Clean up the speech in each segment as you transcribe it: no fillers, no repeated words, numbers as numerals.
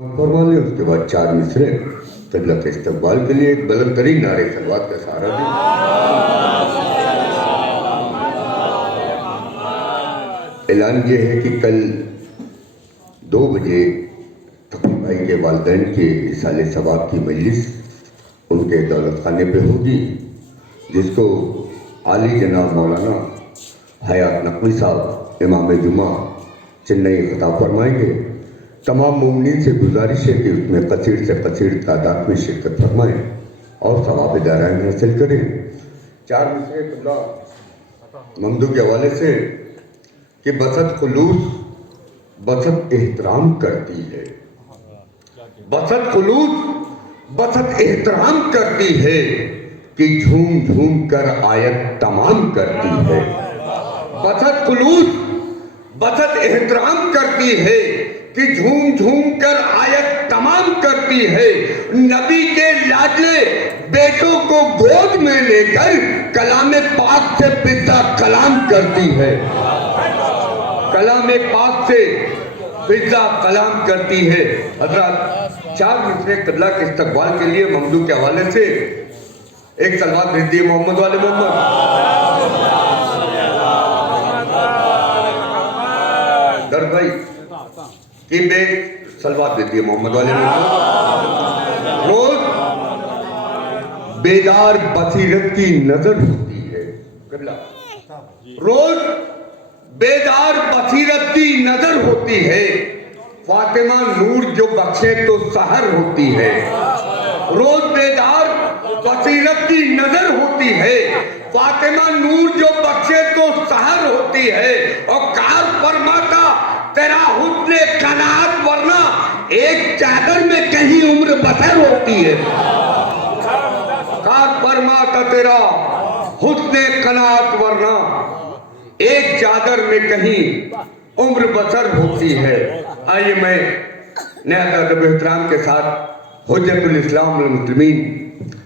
فرما لیں، اس کے بعد 4 مصرے قبلہ کے استقبال کے لیے ایک بلند ترین نعرے صلوات کا سہارا دیں۔ اعلان یہ ہے کہ کل 2 بجے تقی بھائی کے والدین کے اصالِ ثواب کی مجلس ان کے دولت خانے پہ ہوگی، جس کو عالی جناب مولانا حیات نقوی صاحب امام جمعہ چنئی خطاب فرمائیں گے۔ تمام مومنین سے گزارش ہے کہ اس میں قصیر سے قصیر تعداد میں شرکت فرمائیں اور ثواب دارائن حاصل کریں۔ 4 مصرے قبلہ ممدو کے حوالے سے کہ بسط خلوص بسط احترام کرتی ہے، بسط خلوص بسط احترام کرتی ہے کہ جھوم جھوم کر آیت تمام کرتی ہے۔ بسط خلوص بسط احترام کرتی ہے کہ جھوم جھوم کر آیت تمام کرتی ہے۔ نبی کے لاڈلے بیٹوں کو گود میں لے کر کلام پاک سے فضا کلام کرتی ہے، کلام پاک سے فضا کلام کرتی ہے۔ حضرات 4 مصرے قبلہ کے استقبال کے لیے ممدو کے حوالے سے ایک صلوات بھیج دیے محمد والے محمد۔ در بھائی کہ بے صلوات بھیج دیے محمد والے محمد۔ روز بیدار بصیرت کی نظر ہوتی ہے قبلہ، روز بیدار بصیرت کی نظر ہوتی ہے۔ فاطمہ نور جو بخشے تو سحر ہوتی ہے، روز بیدار بصیرت کی نظر ہوتی ہے۔ فاطمہ نور جو بخشے تو سحر ہوتی ہے، اور کار فرماتا تیرا حسن قناعت ورنہ ایک چادر میں کہیں عمر بسر ہوتی ہے۔ کار فرماتا تیرا حسن قناعت ورنہ ایک چادر میں کہیں عمر بسر ہوتی ہے۔ آئیے میں نہایت ادب و احترام کے ساتھ حجت الاسلام والمسلمین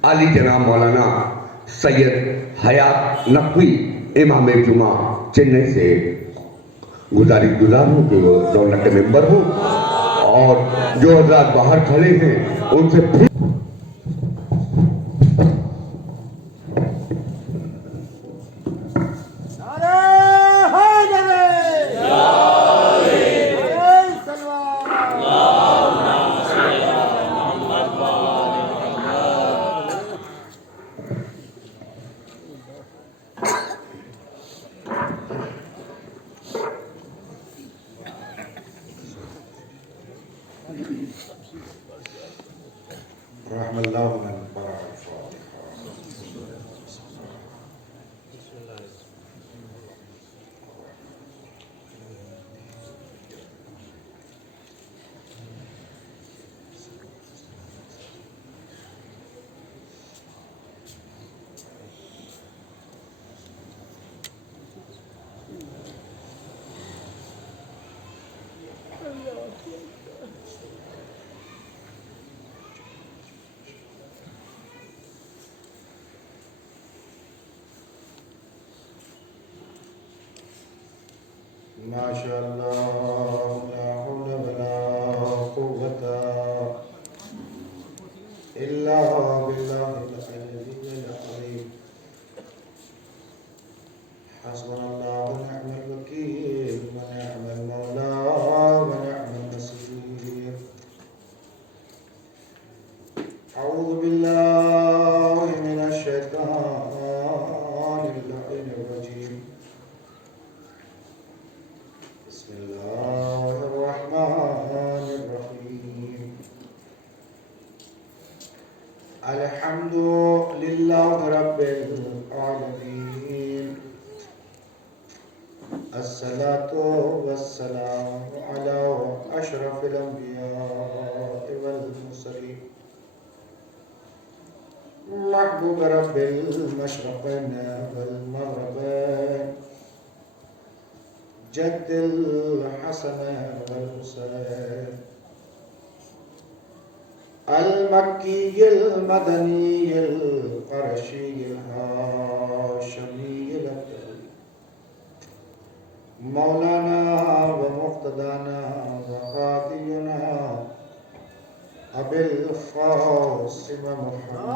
عالی جناب مولانا سید حیات نقوی امام جمعہ چنئی سے گزار ہوں کہ وہ دولت ممبر ہوں، اور جو حضرات باہر کھڑے ہیں ان سے پھر رحم اللہ من قرأ الفاتحہ۔ ماشاء اللہ لا حول ولا قوة الا باللہ العلی العظیم۔ حسبنا اللہ ونعم الوکیل ونعم المولا ونعم النصیر۔ اعوذ باللہ من الشیطان اللعین الرجیم۔ بسم اللہ الرحمن الرحیم۔ الحمد للہ رب العالمین، الصلاة والسلام علی اشرف الانبیاء والمرسلین، محبوب رب المشرقین والمغربین، جد الحسن والحسین، المکی المدنی القرشی الہاشمی الابدلی، مولانا و مقتدانا و قاضینا أبي القاسم محمد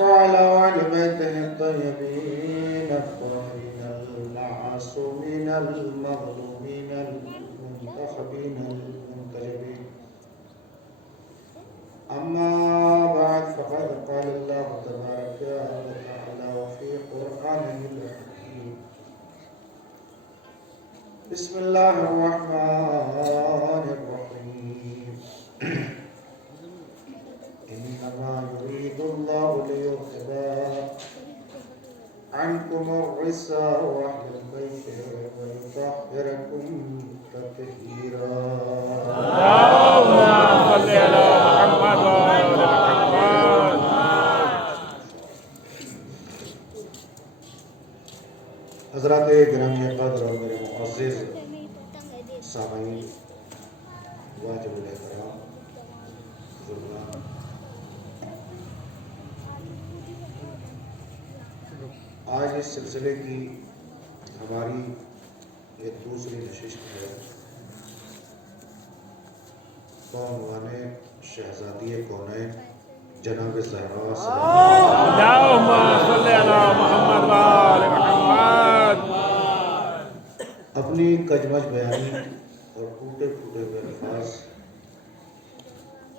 وعلى آل بيته الطيبين الطاهرين المعصومين المظلومين المنتخبين المنتجبين. أما بعد فقد قال الله تبارك وتعالى في قرآنه الحكيم: بسم الله الرحمن الرحيم. إنما يريد الله ليذهب عنكم الرجس وأهل البيت ويطهركم تطهيرا. حضرات گرامی قدر اور میرے معزز سامعین، واجب الاحترام بزرگان، آج اس سلسلے کی ہماری یہ دوسری نشست ہے بعنوان شہزادی کونین جناب زہرا اللہم صلی علی محمد و آل محمد. اپنی کجمج بیانی اور ٹوٹے پھوٹے ہوئے الفاظ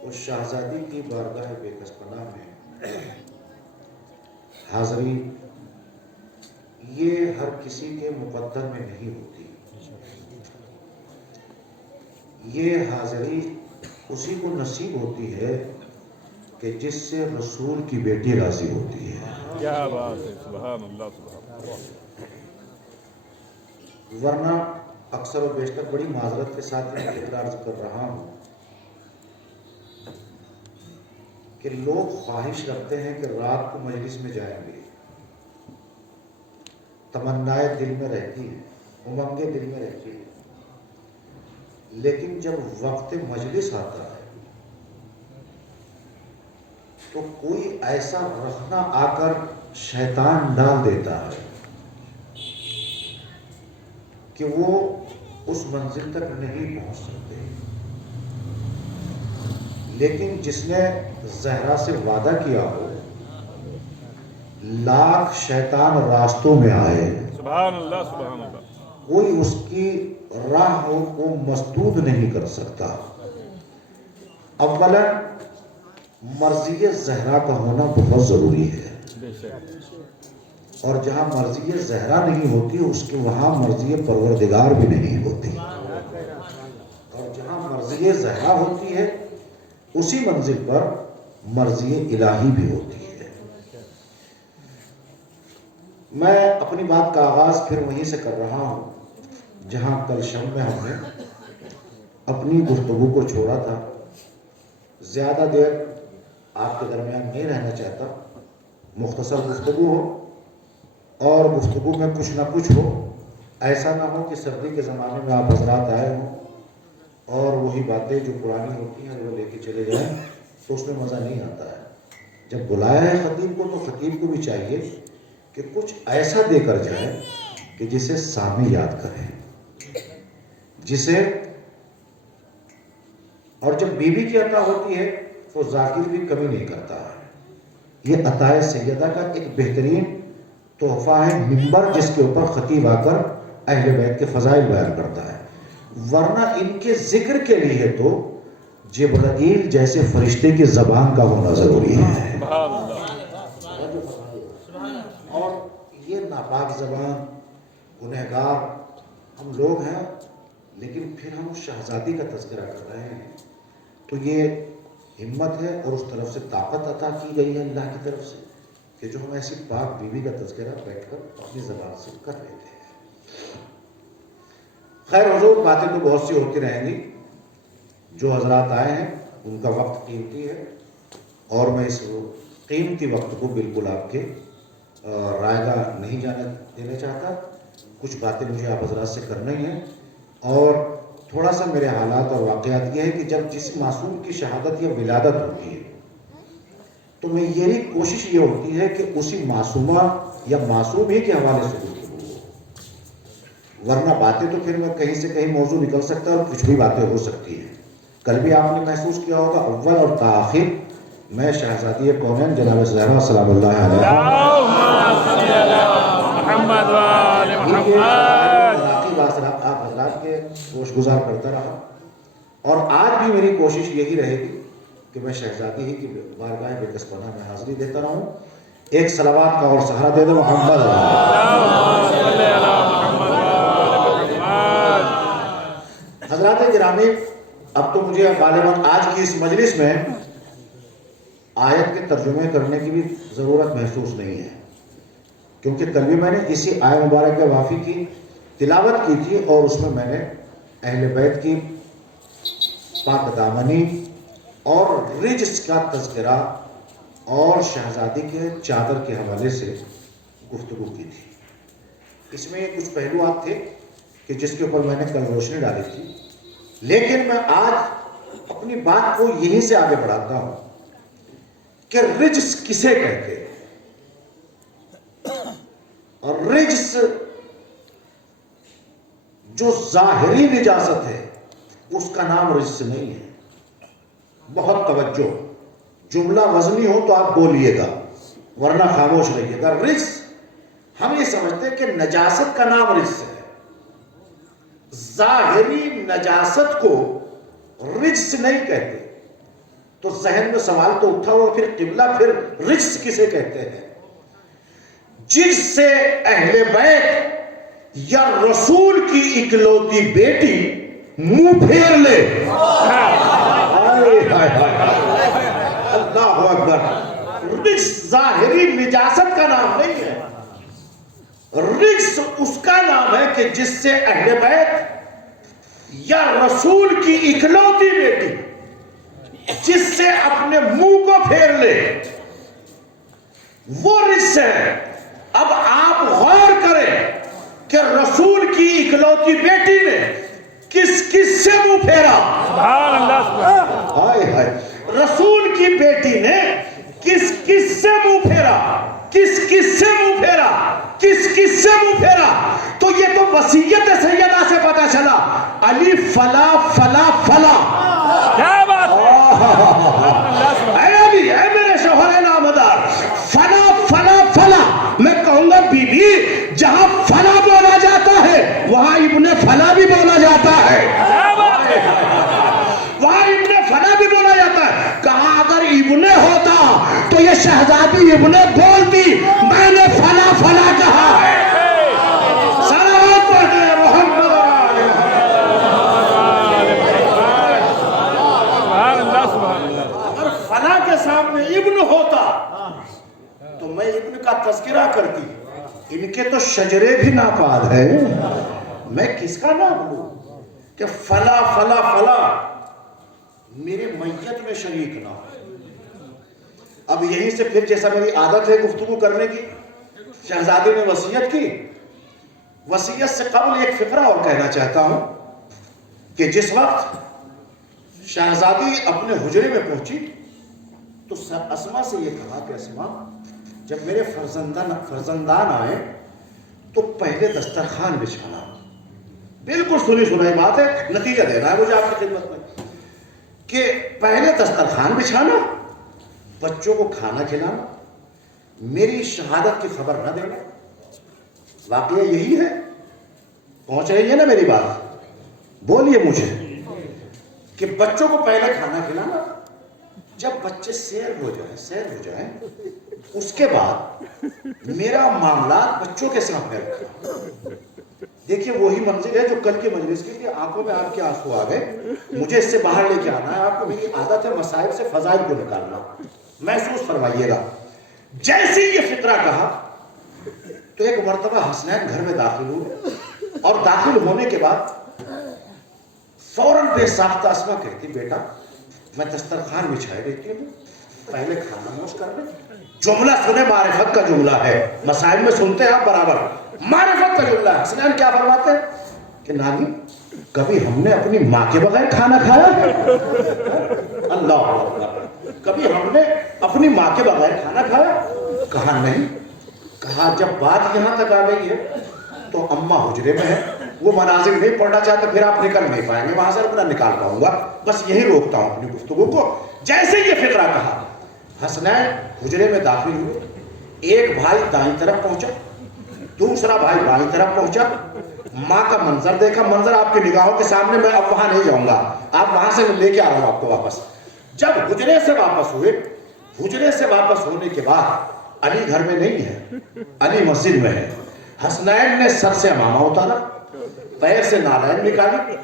اس شہزادی کی بارگاہ بے کس پناہ میں حاضری یہ ہر کسی کے مقدر میں نہیں ہوتی. یہ حاضری اسی کو نصیب ہوتی ہے کہ جس سے رسول کی بیٹی راضی ہوتی ہے. کیا بات ہے، سبحان اللہ سبحان اللہ. ورنہ اکثر و بیشتر بڑی معذرت کے ساتھ میں اقرار کر رہا ہوں کہ لوگ خواہش رکھتے ہیں کہ رات کو مجلس میں جائیں گے، تمنائیں دل میں رہتی ہیں، امنگیں دل میں رہتی ہیں، لیکن جب وقت مجلس آتا ہے تو کوئی ایسا رخنہ آ کر شیطان ڈال دیتا ہے کہ وہ اس منزل تک نہیں پہنچ سکتے. لیکن جس نے زہرا سے وعدہ کیا ہو، لاکھ شیطان راستوں میں آئے، سبحان اللہ سبحان اللہ. کوئی اس کی راہ کو مسدود نہیں کر سکتا. اولا مرضی زہرا کا ہونا بہت ضروری ہے، بے شک. اور جہاں مرضی زہرا نہیں ہوتی اس کے وہاں مرضی پروردگار بھی نہیں ہوتی، اور جہاں مرضی زہرا ہوتی ہے اسی منزل پر مرضی الہی بھی ہوتی ہے. میں اپنی بات کا آغاز پھر وہیں سے کر رہا ہوں جہاں کل شب میں ہم نے اپنی گفتگو کو چھوڑا تھا. زیادہ دیر آپ کے درمیان نہیں رہنا چاہتا، مختصر گفتگو ہو اور گفتگو میں کچھ نہ کچھ ہو. ایسا نہ ہو کہ سردی کے زمانے میں آپ حضرات آئے ہوں اور وہی باتیں جو پرانی ہوتی ہیں وہ لے کے چلے جائیں تو اس میں مزہ نہیں آتا ہے. جب بلایا ہے خطیب کو تو خطیب کو بھی چاہیے کہ کچھ ایسا دے کر جائے کہ جسے سامع یاد کرے، جسے، اور جب بیوی کی عطا ہوتی ہے تو ذاکر بھی کمی نہیں کرتا ہے. یہ عطائے سیدہ کا ایک بہترین تحفہ ہے منبر جس کے اوپر خطیب آ کر اہل بیت کے فضائل بیان کرتا ہے. ورنہ ان کے ذکر کے لیے تو جبرائیل جیسے فرشتے کی زبان کا ہونا ضروری ہے. سبحان اللہ. اور یہ ناپاک زبان، گنہگار ہم لوگ ہیں، لیکن پھر ہم اس شہزادی کا تذکرہ کر رہے ہیں تو یہ ہمت ہے اور اس طرف سے طاقت عطا کی گئی ہے اللہ کی طرف سے کہ جو ہم ایسی پاک بیوی کا تذکرہ بیٹھ کر اپنی زبان سے کر لیتے ہیں. خیر حضور، باتیں تو بہت سی ہوتی رہیں گی. جو حضرات آئے ہیں ان کا وقت قیمتی ہے اور میں اس قیمتی وقت کو بالکل آپ کے رائگاں نہیں جانے دینا چاہتا. کچھ باتیں مجھے آپ حضرات سے کرنی ہیں اور تھوڑا سا میرے حالات اور واقعات یہ ہے کہ جب جس معصوم کی شہادت یا ولادت ہوتی ہے تو میری کوشش یہ ہوتی ہے کہ اسی معصومہ یا معصوم ہی کے حوالے سے گفتگو ہو. ورنہ باتیں تو پھر میں کہیں سے کہیں موضوع نکل سکتا ہے اور کچھ بھی باتیں ہو سکتی ہیں. کل بھی آپ نے محسوس کیا ہوگا اول اور تاخیر میں شہزادی کونین جناب زہرا سلام اللہ علیہ محمد وآل محمد. آپ حضرات کے گوش گزار کرتا رہا اور آج بھی میری کوشش یہی رہے گی کہ میں شہزادی ہی کی بارگاہ بےکس پناہ میں حاضری دیتا رہوں. ایک صلوات کا اور سہارا دے دو محمد. حضرات گرامی، اب تو مجھے غالباً آج کی اس مجلس میں آیت کے ترجمے کرنے کی بھی ضرورت محسوس نہیں ہے، کیونکہ کل بھی میں نے اسی آیت مبارک وافی کی تلاوت کی تھی اور اس میں میں نے اہل بیت کی پاک دامنی اور رجس کا تذکرہ اور شہزادی کے چادر کے حوالے سے گفتگو کی تھی. اس میں یہ کچھ پہلوات تھے کہ جس کے اوپر میں نے کل روشنی ڈالی تھی، لیکن میں آج اپنی بات کو یہیں سے آگے بڑھاتا ہوں کہ رجس کسے کہتے ہیں. اور رجس جو ظاہری نجاست ہے اس کا نام رجس نہیں ہے. بہت توجہ، جملہ وزنی ہو تو آپ بولیے گا ورنہ خاموش رہیے گا. رجس ہم یہ سمجھتے ہیں کہ نجاست کا نام رجس ہے. ظاہری نجاست کو رجس نہیں کہتے. تو ذہن میں سوال تو اٹھا ہوا پھر قبلہ پھر رجس کسے کہتے ہیں؟ جس سے اہل بیت یا رسول کی اکلوتی بیٹی منہ پھیر لے. اللہ اکبر. رجس ظاہری نجاست کا نام نہیں ہے. رجس اس کا نام ہے کہ جس سے اہل بیت یا رسول کی اکلوتی بیٹی جس سے اپنے منہ کو پھیر لے، وہ رجس ہے. اب آپ غور کریں کہ رسول کی اکلوتی بیٹی نے کس کس سے منہ پھیرا. سبحان اللہ. ہائے ہائے. رسول کی بیٹی نے کس کس سے منہ پھیرا، کس کس سے منہ پھیرا، کس کس سے منہ پھیرا. تو یہ تو وصیت سیدہ سے پتا چلا. علی فلا فلا فلا. کیا بات ہے. اے علی، اے میرے شوہر نامدار، فلا فلا فلا. میں کہوں گا بی بی، جہاں فلا بولا جاتا ہے وہاں ابن فلا بھی بولا جاتا ہے. کیا بات ہے. وہاں ابن فلا بھی بولا جاتا ہے. کہا اگر ابن ہوتا تو یہ شہزادی ابن بولتی، میں نے فلا فلا کہا ہے. صلوات پڑھتے ہیں محمد. سبحان اللہ. سبحان اللہ. اگر فلا کے سامنے ابن ہوتا تو میں ابن کا تذکرہ کرتی. ان کے تو شجرے بھی ناپاد ہیں، میں کس کا نام لوں کہ فلا فلا فلا میرے میت میں شریک نہ ہو. اب یہیں سے پھر جیسا میری عادت ہے گفتگو کرنے کی، شہزادی نے وصیت کی. وصیت سے قبل ایک فقرہ اور کہنا چاہتا ہوں کہ جس وقت شہزادی اپنے حجرے میں پہنچی تو اسما سے یہ کہا کہ اسما، جب میرے فرزندان آئے تو پہلے دسترخوان بچھانا. بالکل سنی سنائی بات ہے، نتیجہ دینا ہے مجھے آپ کی خدمت میں، کہ پہلے دسترخوان بچھانا، بچوں کو کھانا کھلانا، میری شہادت کی خبر نہ دینا. واقعہ یہی ہے. پہنچ رہی ہے نا میری بات؟ بولیے مجھے کہ بچوں کو پہلے کھانا کھلانا، جب بچے سیر ہو جائیں اس کے بعد میرا معاملات بچوں کے سامنے رکھا. دیکھیے وہی منظر ہے جو کل کی مجلس کی تھی. آنکھوں میں آپ کے آنسو آ گئے. مجھے اس سے باہر لے کے آنا ہے. آپ کو میری عادت ہے مسائل سے فضائل کو نکالنا. محسوس فرمائیے گا. جیسے یہ فقرہ کہا تو ایک مرتبہ حسنین گھر میں داخل ہوئے اور داخل ہونے کے بعد فوراً بے ساختہ اسما کہتی، بیٹا میں دسترخوان بچھائے دیتی ہوں، پہلے کھانا نوش کر لیں. جملہ سنے، معرفت کا جملہ ہے. مسائل میں سنتے ہیں آپ برابر، معرفت کا جملہ ہے. حسنین کیا فرماتے ہیں کہ نانی کبھی ہم نے اپنی ماں کے بغیر کھانا کھایا؟ اللہ اکبر. کبھی ہم نے اپنی ماں کے بغیر کھانا کھایا؟ کہا نہیں. کہا جب بات یہاں تک آ گئی ہے تو اماں حجرے میں ہے، وہ مناظر نہیں پڑھنا چاہتے پھر آپ نکل نہیں پائیں گے وہاں سے، اپنا نکال پاؤں گا، بس یہی روکتا ہوں اپنی گفتگو کو۔ جیسے یہ فقرہ کہا، حسنین حجرے میں داخل ہوئے، ایک بھائی دائیں طرف پہنچا، دوسرا بھائی بائیں طرف پہنچا، ماں کا منظر دیکھا، منظر آپ کی نگاہوں کے سامنے، میں اب وہاں نہیں جاؤں گا، آپ وہاں سے لے کے آ رہا ہوں آپ کو واپس۔ جب حجرے سے واپس ہوئے، حجرے سے واپس ہونے کے بعد علی گھر میں نہیں ہے، علی مسجد میں ہے۔ حسنین نے سر سے عمامہ اتارا، پیر سے نالین نکالی،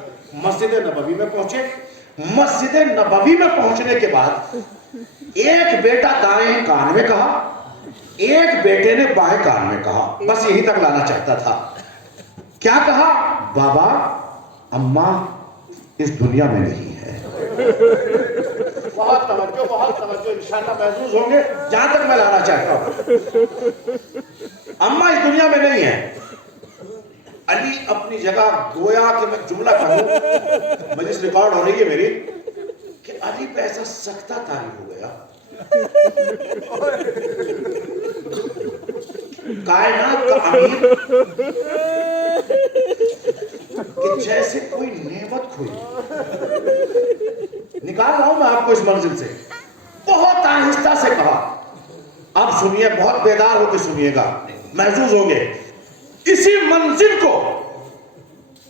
مسجد نبوی میں پہنچے۔ مسجد نبوی میں پہنچنے کے بعد ایک بیٹا دائیں کان میں کہا، ایک بیٹے نے بائیں کان میں کہا، بس یہی تک لانا چاہتا تھا۔ کیا کہا؟ بابا اماں اس دنیا میں نہیں ہے۔ بہت توجہ انشاءاللہ محظوظ ہوں گے جہاں تک میں لانا چاہتا ہوں۔ اماں اس دنیا میں نہیں ہے۔ علی اپنی جگہ گویا کہ میں جملہ کہوں، مجلس ریکارڈ ہو رہی ہے میری، کہ علی پہ ایسا سکتہ طاری ہو گیا، کائنات کا امیر، کہ جیسے کوئی نعمت کھوئی۔ نکال رہا ہوں میں آپ کو اس منزل سے، بہت آہستہ سے کہا، اب سنیے، بہت بیدار ہو کے سنیے گا، محظوظ ہوں گے۔ اسی منزل کو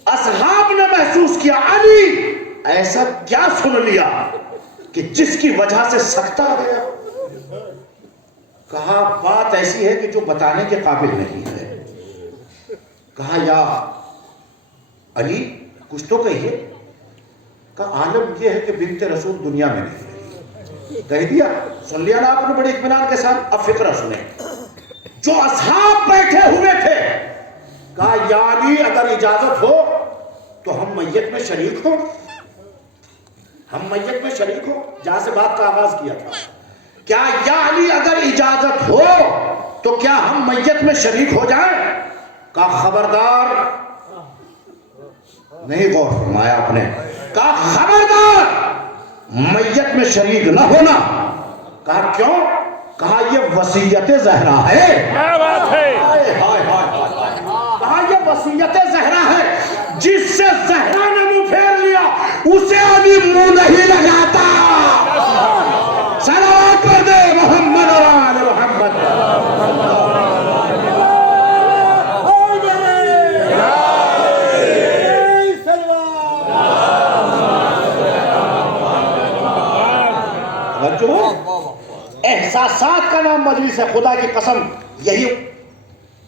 اصحاب نے محسوس کیا، علی ایسا کیا سن لیا کہ جس کی وجہ سے سکتہ آ گیا؟ کہا بات ایسی ہے کہ جو بتانے کے قابل نہیں ہے۔ کہا یا علی کچھ تو کہیے۔ کہا عالم یہ ہے کہ بنت رسول دنیا میں نہیں۔ کہہ دیا، سن لیا نا آپ نے بڑے اطمینان کے ساتھ۔ اب فقرہ سنیں۔ جو اصحاب بیٹھے ہوئے تھے، کہا یا علی اگر اجازت ہو تو ہم میت میں شریک ہو، ہم میت میں شریک ہو، جہاں سے بات کا آغاز کیا تھا۔ کیا یا علی اگر اجازت ہو تو کیا ہم میت میں شریک ہو جائیں؟ کہا خبردار، نہیں غور فرمایا آپ نے، کہا خبردار میت میں شریک نہ ہونا۔ کہا کیوں؟ کہا یہ وصیت زہرا ہے۔ کیا بات ہے؟ کہا یہ وصیت زہرا ہے، جس سے زہرا نے منہ پھیر لیا اسے علی منہ نہیں لگاتا۔ صلوات پڑھ دے محمد اور آل محمد۔ احساسات کا نام مجلس ہے، خدا کی قسم یہی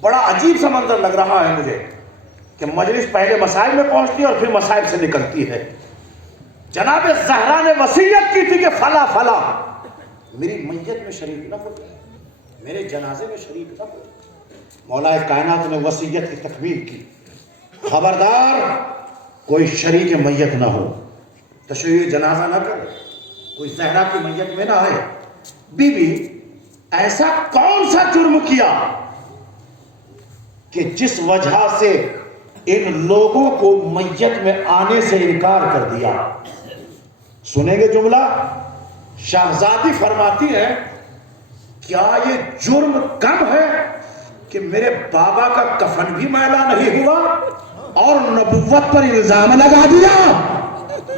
بڑا عجیب سا منظر لگ رہا ہے مجھے کہ مجلس پہلے مسائل میں پہنچتی ہے اور پھر مسائل سے نکلتی ہے۔ جناب زہرا نے وصیت کی تھی کہ فلا فلا میری میت میں شریک نہ ہو، میرے جنازے میں شریک نہ ہو۔ مولا کائنات نے وصیت کی تکمیل کی، خبردار کوئی شریک میت نہ ہو، تشیع جنازہ نہ کرے، کوئی زہرا کی میت میں نہ آئے۔ بی بی ایسا کون سا جرم کیا کہ جس وجہ سے ان لوگوں کو میت میں آنے سے انکار کر دیا؟ سنیں گے جملہ؟ شہزادی فرماتی ہیں کیا یہ جرم کم ہے کہ میرے بابا کا کفن بھی میلا نہیں ہوا اور نبوت پر الزام لگا دیا؟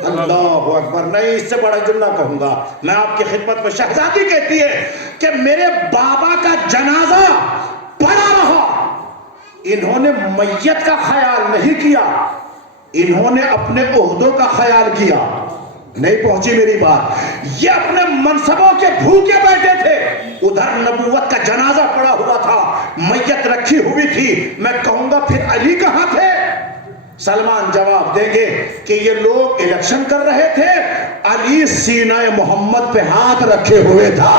اللہ اکبر، نہیں اس سے بڑا جملہ کہوں گا میں آپ کی خدمت میں۔ شہزادی کہتی ہے کہ میرے بابا کا جنازہ پڑا رہا، انہوں نے میت کا خیال نہیں کیا، انہوں نے اپنے عہدوں کا خیال کیا۔ نہیں پہنچی میری بات؟ یہ اپنے منصبوں کے بھوکے بیٹھے تھے، ادھر نبوت کا جنازہ پڑا ہوا تھا، میت رکھی ہوئی تھی۔ میں کہوں گا پھر علی کہاں تھے؟ سلمان جواب دیں گے کہ یہ لوگ الیکشن کر رہے تھے، علی سینہ محمد پہ ہاتھ رکھے ہوئے تھا۔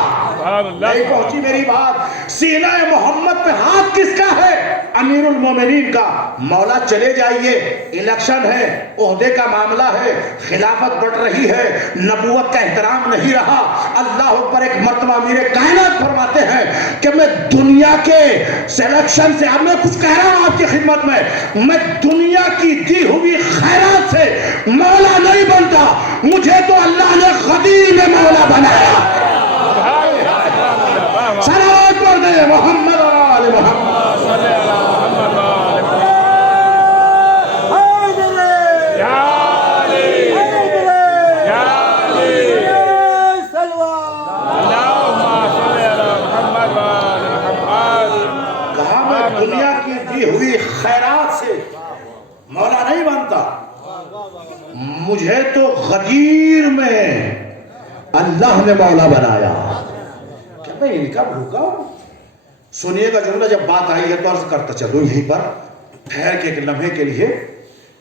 نہیں پہنچی میری بات؟ سینہ محمد پہ ہاتھ کس کا ہے؟ امیر المومنین کا۔ مولا چلے جائیے، الیکشن ہے، عہدے کا معاملہ ہے، خلافت بڑھ رہی ہے، نبوت کا احترام نہیں رہا۔ اللہ اکبر، ایک مرتبہ امیر کائنات فرماتے ہیں کہ میں دنیا کے سلیکشن سے، اب میں کچھ کہہ رہا ہوں آپ کی خدمت میں دنیا کی دی ہوئی خیرات سے مولا نہیں بنتا، مجھے تو اللہ نے خدیم مولا بنایا۔ صلوات پڑھ دے محمد اور آل محمد۔ مولا نہیں مانتا. مجھے تو غدیر میں اللہ نے مولا بنایا. کیا میں ان کا بھوکا ہوں؟ سنیے گا جملہ جب بات آئی ہے تو عرض کرتا چلو یہیں پر ٹھہر کے ایک لمحے کے لیے.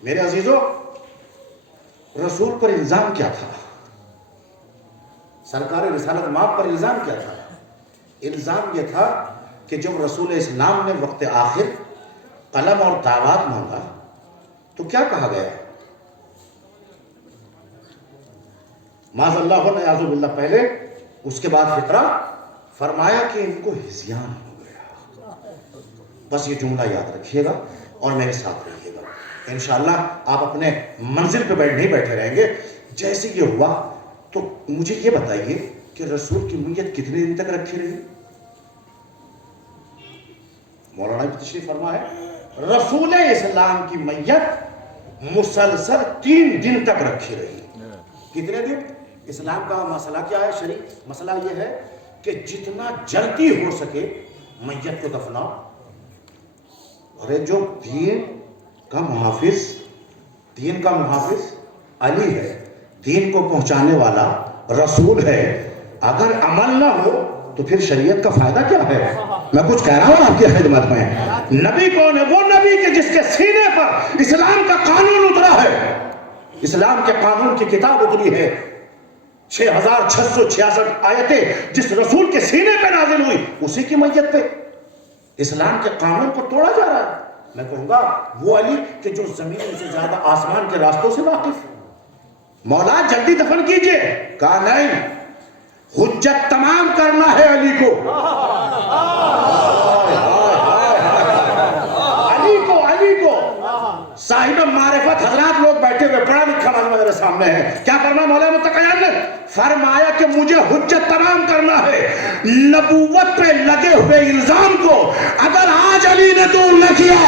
میرے عزیزو، رسول پر الزام کیا تھا؟ سرکار رسالت مآب پر الزام کیا تھا؟ الزام یہ تھا کہ جب رسول اسلام نے وقت آخر قلم اور دعوات مانگا تو کیا کہا گیا؟ معاذ اللہ و نعوذ باللہ. پہلے اس کے بعد فقرہ فرمایا کہ ان کو ہذیان ہو گیا. بس یہ جملہ یاد رکھیے گا اور میرے ساتھ رہیے گا. انشاءاللہ آپ اپنے منزل پہ نہیں بیٹھے رہیں گے. جیسے یہ ہوا تو مجھے یہ بتائیے کہ رسول کی میت کتنے دن تک رکھی رہی؟ مولانا بھی تشریف فرما ہے رسول اسلام کی میت مسلسل 3 دن تک رکھی رہی. کتنے دن؟ اسلام کا مسئلہ کیا ہے شریف؟ مسئلہ یہ ہے کہ جتنا جلدی ہو سکے میت کو دفناؤ. ارے جو دین کا محافظ علی ہے، دین کو پہنچانے والا رسول ہے، اگر عمل نہ ہو تو پھر شریعت کا فائدہ کیا ہے؟ میں کچھ کہہ رہا ہوں آپ کی خدمت میں. نبی کون ہے؟ وہ نبی کہ جس کے سینے پر اسلام کا قانون اترا ہے. اسلام کے قانون کی کتاب اتری ہے. 6666 آیتیں جس رسول کے سینے پہ نازل ہوئی اسی کی میت پہ اسلام کے قانون کو توڑا جا رہا ہے. میں کہوں گا وہ علی کہ جو زمین سے زیادہ آسمان کے راستوں سے واقف. مولا جلدی دفن کیجئے. کہا نہیں، حجت تمام کرنا ہے علی کو. علی کو صاحب معرفت حضرات لوگ بیٹھے ہوئے، پڑھا لکھا میرے سامنے ہے. کیا فرمایا مولانا متقیان نے؟ فرمایا کہ مجھے حجت تمام کرنا ہے. نبوت پہ لگے ہوئے الزام کو اگر آج علی نے دور نہ کیا،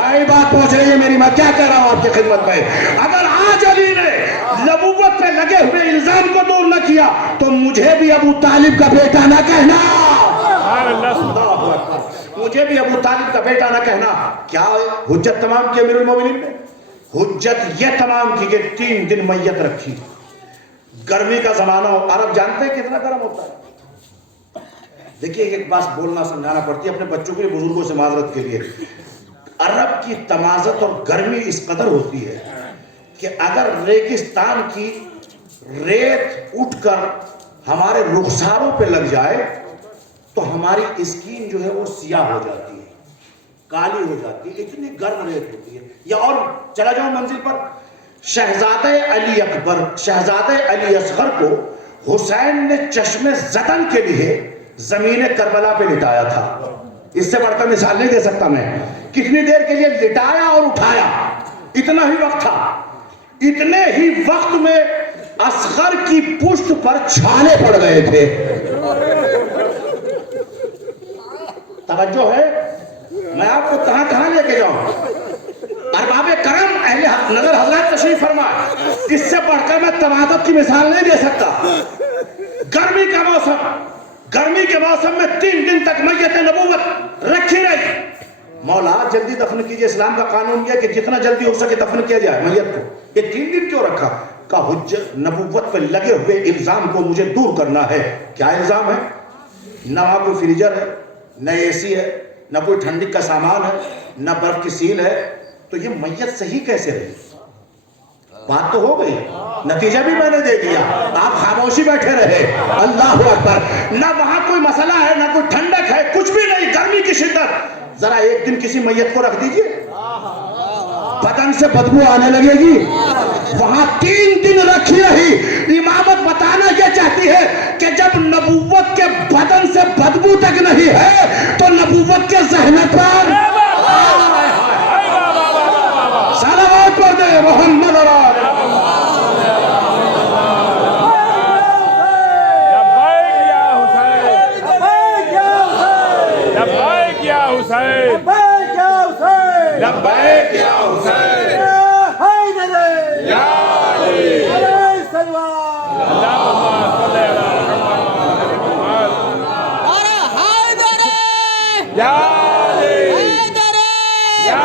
نئی بات پہنچ رہی ہے میری، میں کیا کہہ رہا ہوں آپ کی خدمت میں، اگر آج علی نے نبوت پہ لگے ہوئے الزام کو دور نہ کیا تو مجھے بھی ابو طالب کا بیٹا نہ کہنا. مجھے بھی ابو طالب کا بیٹا نہ کہنا. کیا حجت تمام کی امیر المومنین نے؟ حجت یہ تمام کی کہ 3 دن میت رکھی. گرمی کا زمانہ ہو، عرب جانتے ہیں کتنا گرم ہوتا ہے. دیکھیے ایک بات بولنا سمجھانا پڑتی ہے اپنے بچوں کے لیے، بزرگوں سے معذرت کے لیے. عرب کی تمازت اور گرمی اس قدر ہوتی ہے کہ اگر ریگستان کی ریت اٹھ کر ہمارے رخساروں پہ لگ جائے تو ہماری اسکین جو ہے وہ سیاہ ہو جاتی ہے، کالی ہو جاتی ہے، اتنی گرم ریت ہوتی ہے. یا اور چلا جاؤں منزل پر، شہزادہ علی اکبر، شہزادہ علی اصغر کو حسین نے چشم زدن کے لیے زمین کربلا پہ لٹایا تھا. اس سے بڑھ کر مثال نہیں دے سکتا میں. کتنی دیر کے لیے لٹایا اور اٹھایا، اتنا ہی وقت تھا. اتنے ہی وقت میں اصغر کی پشت پر چھالے پڑ گئے تھے. توجہ ہے؟ میں آپ کو کہاں لے کے جاؤں؟ ارباب کرم اہل نظر حضرات تشریف فرما. اس سے بڑھ کر میں تمادت کی مثال نہیں دے سکتا. گرمی کے موسم میں 3 دن تک میت نبوت رکھی رہی. مولا جلدی دفن کیجئے. اسلام کا قانون یہ کہ جتنا جلدی ہو سکے دفن کیا جائے میت کو. یہ 3 دن کیوں رکھا؟ کہ حجت نبوت پہ لگے ہوئے الزام کو مجھے دور کرنا ہے. کیا الزام ہے؟ نہ وہاں کوئی فریجر ہے، نہ اے سی ہے، نہ کوئی ٹھنڈی کا سامان ہے، نہ برف کی سیل ہے. تو یہ میت صحیح کیسے رہی؟ بات تو ہو گئی، نتیجہ بھی میں نے دے دیا، آپ خاموشی بیٹھے رہے. اللہ اکبر. نہ وہاں کوئی مسئلہ ہے، نہ کوئی ٹھنڈک ہے، کچھ بھی نہیں. گرمی کی شدت. ذرا ایک دن کسی میت کو رکھ دیجئے، بدن سے بدبو آنے لگے گی. وہاں 3 دن رکھی رہی. امامت بتانا یہ چاہتی ہے کہ جب نبوت کے بدن سے بدبو تک نہیں ہے تو نبوت کے ذہن پر صلوات پڑھ دے محمد لبیک یا حسین، یا علی، یا علی، یا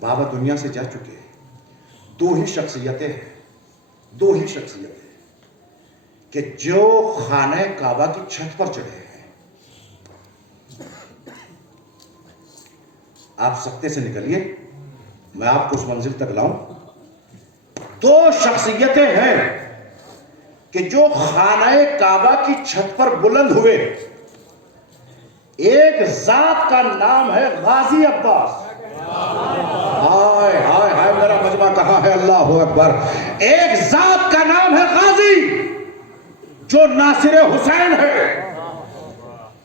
بابا دنیا سے جا چکے ہیں. دو ہی شخصیتیں کہ جو خانہ کعبہ کی چھت پر چڑھے ہیں. آپ سکتے سے نکلیے، میں آپ کو اس منزل تک لاؤں. دو شخصیتیں ہیں کہ جو خانہ کعبہ کی چھت پر بلند ہوئے. ایک ذات کا نام ہے غازی عباس. ہائے ہائے ہائے میرا مجمع کہاں ہے؟ اللہ اکبر. ایک ذات کا نام ہے غازی جو ناصر حسین ہے،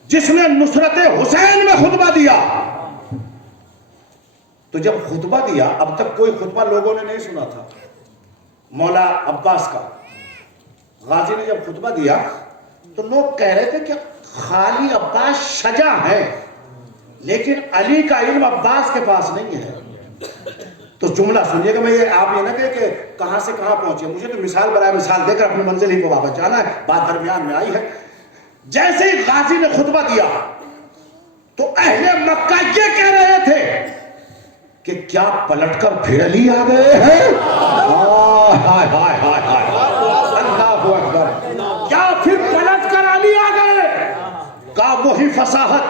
جس نے نصرت حسین میں خطبہ دیا. تو جب خطبہ دیا، اب تک کوئی خطبہ لوگوں نے نہیں سنا تھا مولا عباس کا. غازی نے جب خطبہ دیا تو لوگ کہہ رہے تھے کہ خالی عباس شجاع ہے، لیکن علی کا علم عباس کے پاس نہیں ہے. تو جملہ سنیے گا، میں یہ آپ یہ نہ کہے کہ کہاں سے کہاں پہنچے، مجھے تو مثال برائے مثال دے کر اپنی منزل ہی کو واپس جانا ہے. بات درمیان میں آئی ہے. جیسے ہی غازی نے خطبہ دیا تو اہل مکہ یہ کہہ رہے تھے کہ کیا پلٹ کر پھر علی آ گئے ہیں؟ ہائے ہائے ہائے ہائے، اللہ اکبر. کیا پھر پلٹ کر علی آ گئے؟ کا وہی فصاحت،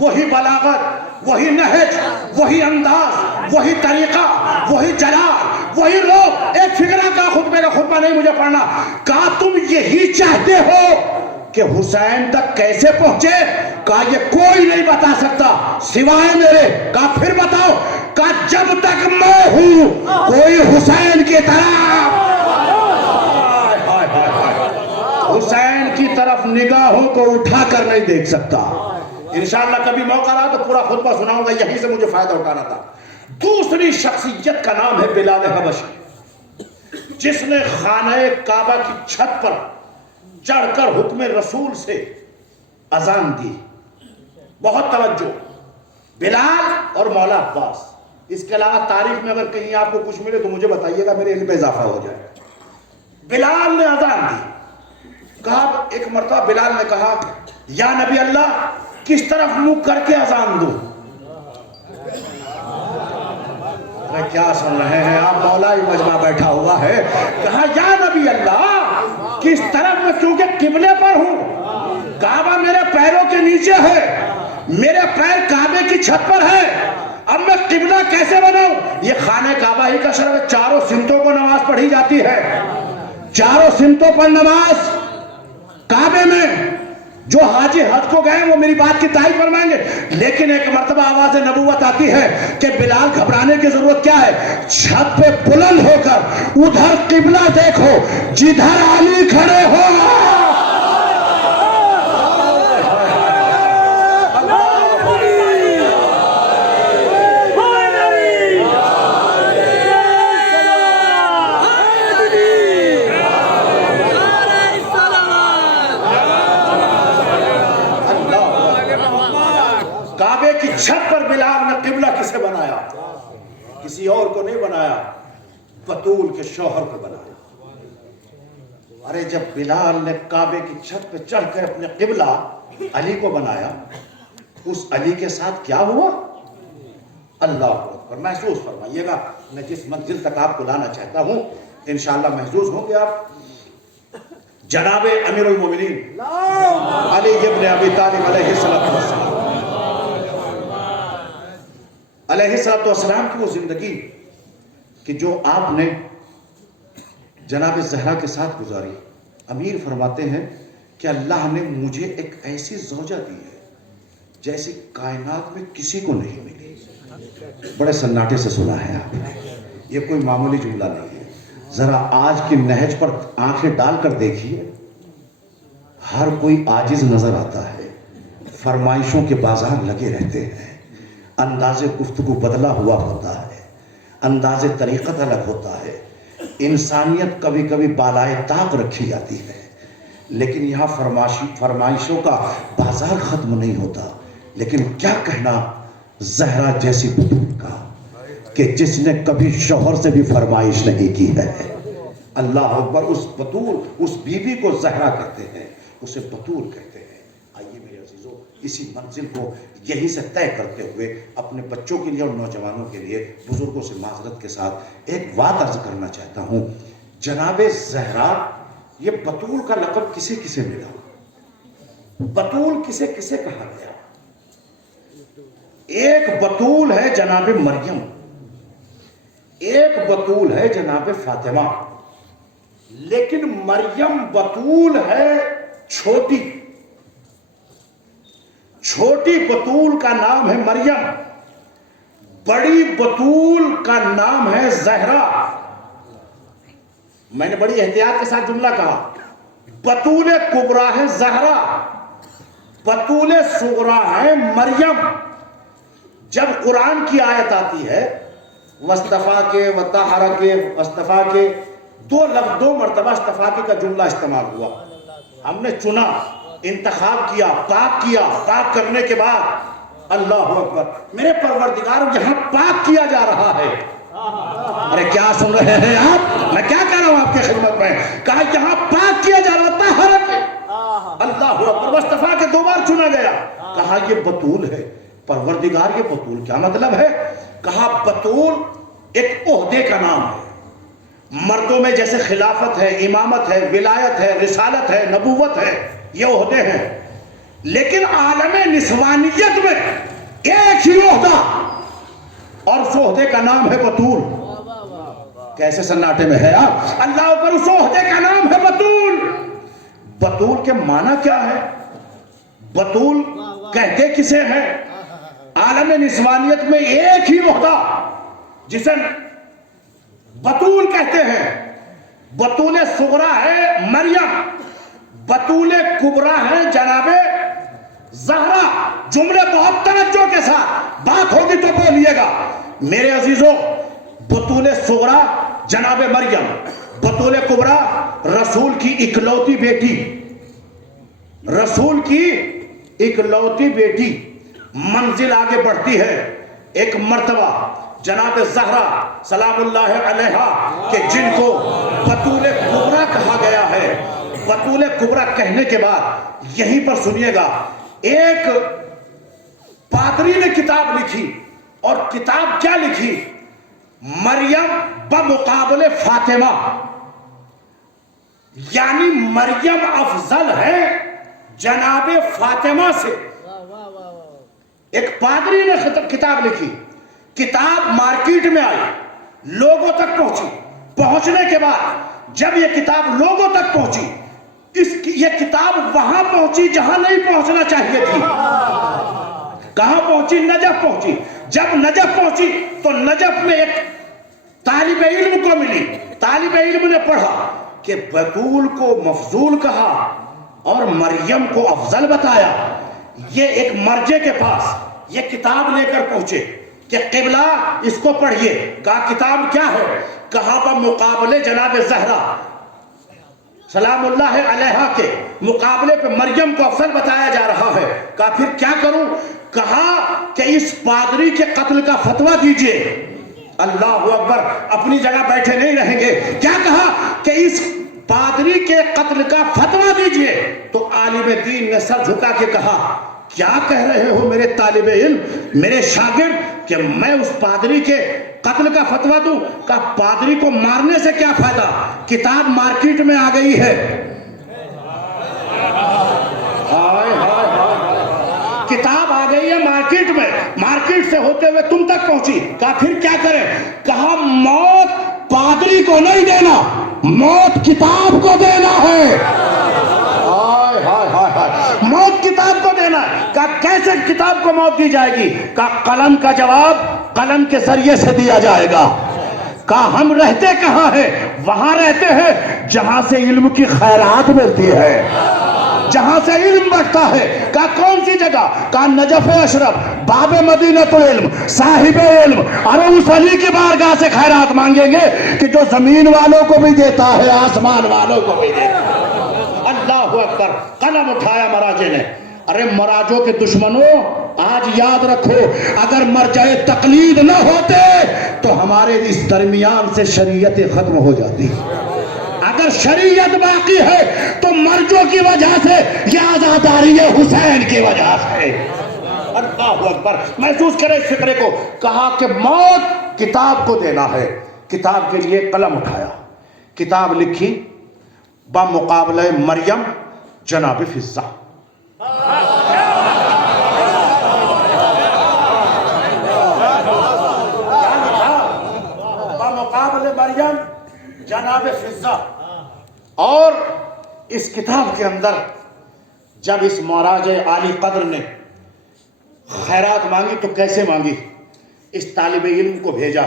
وہی بلاغت، وہی نہج، وہی انداز، وہی طریقہ، وہی جلال، وہی روح. ایک فقرہ کا خطبہ نہیں مجھے پڑھنا. کہا تم یہی چاہتے ہو کہ حسین تک کیسے پہنچے؟ کہا یہ کوئی نہیں بتا سکتا سوائے میرے. کہا پھر بتاؤ. کہا جب تک میں ہوں کوئی حسین کی طرف حسین کی طرف نگاہوں کو اٹھا کر نہیں دیکھ سکتا. انشاءاللہ کبھی موقع رہا تو پورا خطبہ سناؤں گا، یہیں سے مجھے فائدہ اٹھانا تھا. دوسری شخصیت کا نام ہے بلال حبشی، جس نے خانہ کعبہ کی چھت پر چڑھ کر حکم رسول سے اذان دی. بہت توجہ. بلال اور مولا عباس. اس کے علاوہ تاریخ میں اگر کہیں آپ کو کچھ ملے تو مجھے بتائیے گا، میرے علم میں اضافہ ہو جائے. بلال نے اذان دی. کہا ایک مرتبہ بلال نے کہا یا نبی اللہ کس طرف منہ کر کے اذان دوں؟ کیا سن رہے ہیں آپ؟ مولا ہی مجمع بیٹھا ہوا ہے. کہا یا نبی اللہ کس طرف میں، کیونکہ قبلے پر ہوں، کعبہ میرے پیروں کے نیچے ہے، میرے پیر کعبے کی چھت پر ہے، اب میں قبلہ کیسے بناؤں؟ یہ خانہ کعبہ ہی کا شرف ہے. چاروں سمتوں کو نماز پڑھی جاتی ہے، چاروں سمتوں پر نماز. کعبے میں جو حاجی حج کو گئے وہ میری بات کی تائید فرمائیں گے. لیکن ایک مرتبہ آواز نبوت آتی ہے کہ بلال گھبرانے کی ضرورت کیا ہے؟ چھت پہ بلند ہو کر ادھر قبلہ دیکھو جدھر علی کھڑے ہو. کعبے کی چھت پر بلال نے قبلہ کسے بنایا؟ کسی اور کو نہیں بنایا، بطول کے شوہر کو بنایا. ارے جب بلال نے کعبے کی چھت پہ چڑھ کر اپنے قبلہ علی کو بنایا، اس علی کے ساتھ کیا ہوا؟ اللہ اکبر. محسوس فرمائیے گا. میں جس منزل تک آپ کو لانا چاہتا ہوں انشاءاللہ محسوس ہوں گے آپ. جناب امیر المومنین علی ابن ابی طالب علیہ السلام کی وہ زندگی کہ جو آپ نے جناب زہرا کے ساتھ گزاری. امیر فرماتے ہیں کہ اللہ نے مجھے ایک ایسی زوجہ دی ہے جیسی کائنات میں کسی کو نہیں ملی. بڑے سناٹے سے سنا ہے آپ نے، یہ کوئی معمولی جملہ نہیں ہے. ذرا آج کی نہج پر آنکھیں ڈال کر دیکھیے، ہر کوئی عاجز نظر آتا ہے، فرمائشوں کے بازار لگے رہتے ہیں، انداز گفتگو بدلا ہوا ہوتا ہے، انداز طریقت الگ ہوتا ہے، انسانیت کبھی کبھی بالائے طاق رکھی جاتی ہے. لیکن یہاں فرمائشوں کا بازار ختم نہیں ہوتا. لیکن کیا کہنا زہرا جیسی بطول کا کہ جس نے کبھی شوہر سے بھی فرمائش نہیں کی ہے. اللہ اکبر. اس بطول، اس بیوی کو زہرا کہتے ہیں، اسے بطول کہتے ہیں. آئیے میرے عزیزو اسی منزل کو یہیں سے طے کرتے ہوئے اپنے بچوں کے لیے اور نوجوانوں کے لیے بزرگوں سے معذرت کے ساتھ ایک بات عرض کرنا چاہتا ہوں. جناب زہرا، یہ بطول کا لقب کسے کسے ملا؟ بطول کسے کسے کہا گیا؟ ایک بطول ہے جناب مریم، ایک بطول ہے جناب فاطمہ. لیکن مریم بطول ہے چھوٹی، چھوٹی بطول کا نام ہے مریم، بڑی بطول کا نام ہے زہرا. میں نے بڑی احتیاط کے ساتھ جملہ کہا. بطول کبریٰ ہے زہرا، بطول صغریٰ ہے مریم. جب قرآن کی آیت آتی ہے وَاصْطَفَاكَ وَطَهَّرَكَ وَاصْطَفَاكَ، دو مرتبہ استفاقے کا جملہ استعمال ہوا. ہم نے چنا، انتخاب کیا، پاک کیا. پاک کرنے کے بعد اللہ اکبر، میرے پروردگار یہاں پاک کیا جا رہا ہے. ارے کیا سن رہے ہیں آپ؟ میں کیا کہہ رہا ہوں آپ کی خدمت میں. کہا یہاں پاک کیا جا رہا تھا، اللہ اکبر. وَاصْطَفَاكَ دو بار چنا گیا. کہا یہ بطول ہے. پروردگار یہ بطول کیا مطلب ہے؟ کہا بطول ایک عہدے کا نام ہے. مردوں میں جیسے خلافت ہے، امامت ہے، ولایت ہے، رسالت ہے، نبوت ہے، یہ عہدے ہیں. لیکن عالم نسوانیت میں ایک ہی عہدہ، اور اس عہدے کا نام ہے بطول. کیسے سناٹے میں ہے آپ؟ اللہ پر اس عہدے کا نام ہے بطول. بطول کے معنی کیا ہے؟ بطول کہتے کسے ہیں؟ عالم نسوانیت میں ایک ہی عہدہ جسے بطول کہتے ہیں. بطول صغریٰ ہے مریم، بطول کبریٰ ہے جناب زہرا. جملے بہت توجہ کے ساتھ، بات ہوگی تو بولیے گا میرے عزیزوں. بطول صغریٰ جناب مریم، بطول کبریٰ رسول کی اکلوتی بیٹی، رسول کی اکلوتی بیٹی. منزل آگے بڑھتی ہے. ایک مرتبہ جناب زہرا سلام اللہ علیہا کہ جن کو بطول کبریٰ کہا گیا ہے، بطول کبریٰ کہنے کے بعد یہیں پر سنیے گا، ایک پادری نے کتاب لکھی. اور کتاب کیا لکھی؟ مریم بمقابل فاطمہ، یعنی مریم افضل ہے جناب فاطمہ سے. ایک پادری نے کتاب لکھی. کتاب مارکیٹ میں آئی، لوگوں تک پہنچی. پہنچنے کے بعد جب یہ کتاب لوگوں تک پہنچی، یہ کتاب وہاں پہنچی جہاں نہیں پہنچنا چاہیے تھی. کہاں پہنچی؟ نجف پہنچی. جب نجف پہنچی تو نجف میں ایک طالب علم کو ملی. طالب علم نے پڑھا کہ بطول کو مفضول کہا اور مریم کو افضل بتایا. یہ ایک مرجع کے پاس یہ کتاب لے کر پہنچے کہ قبلہ اس کو پڑھیے. کہا کتاب کیا ہے؟ کہا بمقابلے جناب زہرا سلام اللہ علیہا کے مقابلے پہ مریم کو افضل بتایا جا رہا ہے. کہا پھر کیا کروں؟ کہا کہ اس پادری کے قتل کا فتویٰ دیجئے. اللہ اکبر، اپنی جگہ بیٹھے نہیں رہیں گے. کیا کہا کہ اس پادری کے قتل کا فتویٰ دیجئے. تو عالم دین نے سر جھکا کے کہا کیا کہہ رہے ہو میرے طالب علم، میرے شاگرد، کہ میں اس پادری کے قتل کا فتویٰ دوں؟ کہا پادری کو مارنے سے کیا فائدہ، کتاب مارکیٹ میں آ گئی ہے. کتاب آ گئی ہے مارکیٹ میں، مارکیٹ سے ہوتے ہوئے تم تک پہنچی. کہا پھر کیا کریں؟ کہا موت پادری کو نہیں دینا، موت کتاب کو دینا ہے. موت کتاب کو دینا ہے. کہا کیسے کتاب کو موت دی جائے گی؟ کہا قلم کا جواب قلم کے ذریعے سے دیا جائے گا. کہا ہم رہتے کہاں ہیں؟ وہاں رہتے ہیں جہاں سے علم کی خیرات ملتی ہے، جہاں سے علم بڑھتا ہے. کہا کون سی جگہ؟ کہا نجف اشرف، باب مدینۃ العلم، صاحب علم. ارے اس علی کی بارگاہ سے خیرات مانگیں گے کہ جو زمین والوں کو بھی دیتا ہے، آسمان والوں کو بھی دیتا ہے. اللہ اکبر. قلم اٹھایا مراجع نے. ارے مراجعوں کے دشمنوں، آج یاد رکھو، اگر مرجع تقلید نہ ہوتے تو ہمارے اس درمیان سے شریعت ختم ہو جاتی. اگر شریعت باقی ہے تو مرجعوں کی وجہ سے یا آزاداری حسین کی وجہ سے. اور اللہ اکبر، محسوس کرے اس فکرے کو. کہا کہ موت کتاب کو دینا ہے. کتاب کے لیے قلم اٹھایا، کتاب لکھی بمقابلہ مریم جناب فضہ. بمقابلہ مریم جناب فضہ. اور اس کتاب کے اندر جب اس معراج عالی قدر نے خیرات مانگی تو کیسے مانگی؟ اس طالب علم کو بھیجا،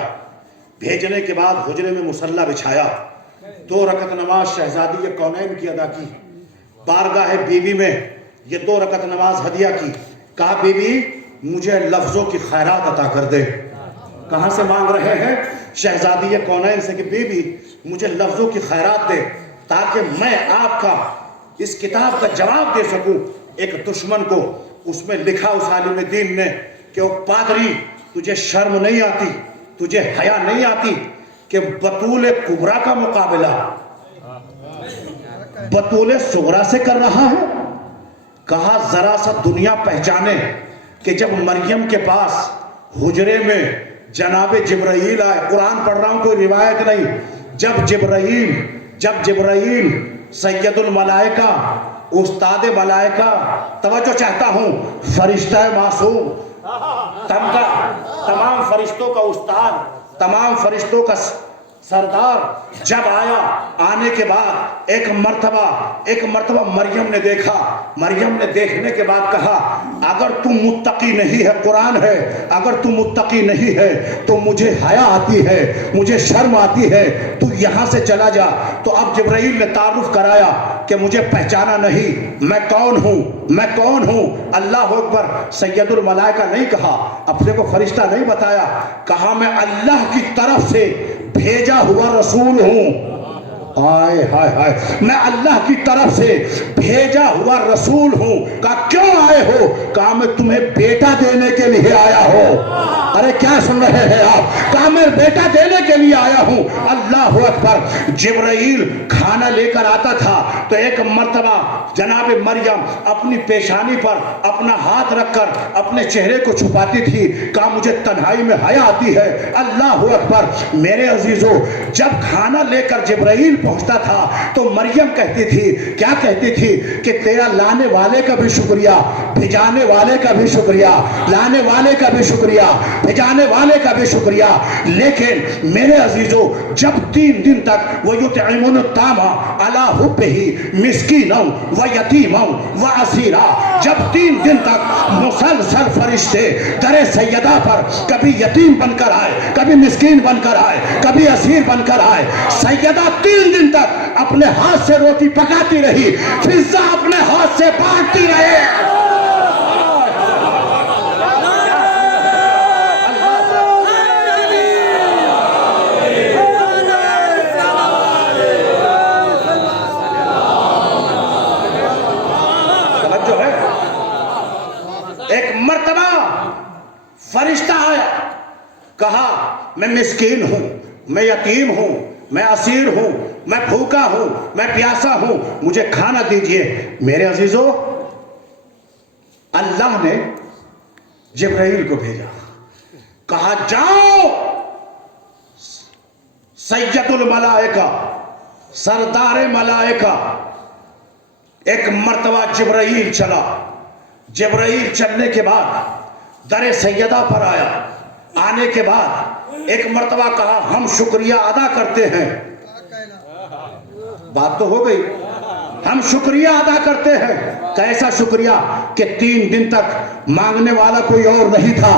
بھیجنے کے بعد حجرے میں مصلی بچھایا، 2 رکعت نماز شہزادی کونین کی ادا کی، بارگاہ بیوی میں یہ 2 رکعت نماز ہدیہ کی. کہا بیوی مجھے لفظوں کی خیرات عطا کر دے. کہاں سے مانگ رہے ہیں؟ شہزادی کونین سے کہ بیوی مجھے لفظوں کی خیرات دے تاکہ میں آپ کا اس کتاب کا جواب دے سکوں. ایک دشمن کو اس میں لکھا اس عالم دین نے کہ او پادری تجھے شرم نہیں آتی، تجھے حیا نہیں آتی کہ بطول کبریٰ کا مقابلہ بطول صغریٰ سے کر رہا ہے؟ کہا ذرا سا دنیا پہچانے کہ جب مریم کے پاس حجرے میں جناب جبرائیل آئے، قرآن پڑھ رہا ہوں کوئی روایت نہیں، جب جبرائیل سید الملائکہ استاد ملائکہ، توجہ چاہتا ہوں، فرشتہ معصوم، تمام فرشتوں کا استاد، تمام فرشتوں کا سردار جب آیا، آنے کے بعد ایک مرتبہ مریم نے دیکھا. مریم نے دیکھنے کے بعد کہا اگر تم متقی نہیں ہے، قرآن ہے، اگر تم متقی نہیں ہے تو مجھے حیا آتی ہے، مجھے شرم آتی ہے، تو یہاں سے چلا جا. تو اب جبرائیل نے تعارف کرایا کہ مجھے پہچانا نہیں، میں کون ہوں. اللہ اکبر. سید الملائکہ نہیں کہا، اپنے کو فرشتہ نہیں بتایا، کہا میں اللہ کی طرف سے بھیجا ہوا رسول ہوں. ہائے ہائے ہائے، میں اللہ کی طرف سے بھیجا ہوا رسول ہوں. کہا کیوں آئے ہو؟ کہا میں تمہیں بیٹا دینے کے لیے آیا ہوں. ارے کیا سن رہے ہیں آپ؟ کہا میں بیٹا دینے کے لیے آیا ہوں. اللہ اکبر. جبرائیل کھانا لے کر آتا تھا تو ایک مرتبہ جناب مریم اپنی پیشانی پر اپنا ہاتھ رکھ کر اپنے چہرے کو چھپاتی تھی. کہا مجھے تنہائی میں حیا آتی ہے. اللہ اکبر. میرے عزیزو، جب کھانا لے کر جبرائیل پہنچتا تھا تو مریم کہتی تھی، کیا کہتی تھی کہ تیرا لانے والے کا بھی شکریہ، بھجانے والے کا بھی شکریہ، لانے والے کا بھی شکریہ، بھجانے والے کا بھی شکریہ. لیکن میرے عزیزو، جب 3 دن تک وَيُطْعِمُونَ الطَّعَامَ عَلَىٰ حُبِّهِ مِسْكِينًا وَيَتِيمًا وَأَسِيرًا، جب 3 دن تک مسلسل فرشتے در سیدہ پر کبھی یتیم بن کر آئے، کبھی مسکین بن کر آئے، کبھی اسیر بن کر آئے، سیدہ 3 دن تک اپنے ہاتھ سے روٹی پکاتی رہی، فضہ اپنے ہاتھ سے بانٹتی رہے. ایک مرتبہ فرشتہ آیا، کہا میں مسکین ہوں، میں یتیم ہوں، میں اسیر ہوں، میں بھوکا ہوں، میں پیاسا ہوں، مجھے کھانا دیجئے. میرے عزیزو، اللہ نے جبرائیل کو بھیجا، کہا جاؤ سید الملائکہ، سردار ملائکہ. ایک مرتبہ جبرائیل چلا. جبرائیل چلنے کے بعد در سیدہ پر آیا. آنے کے بعد ایک مرتبہ کہا ہم شکریہ ادا کرتے ہیں. بات تو ہو گئی، ہم شکریہ ادا کرتے ہیں. کیسا شکریہ کہ 3 دن تک مانگنے والا کوئی اور نہیں تھا.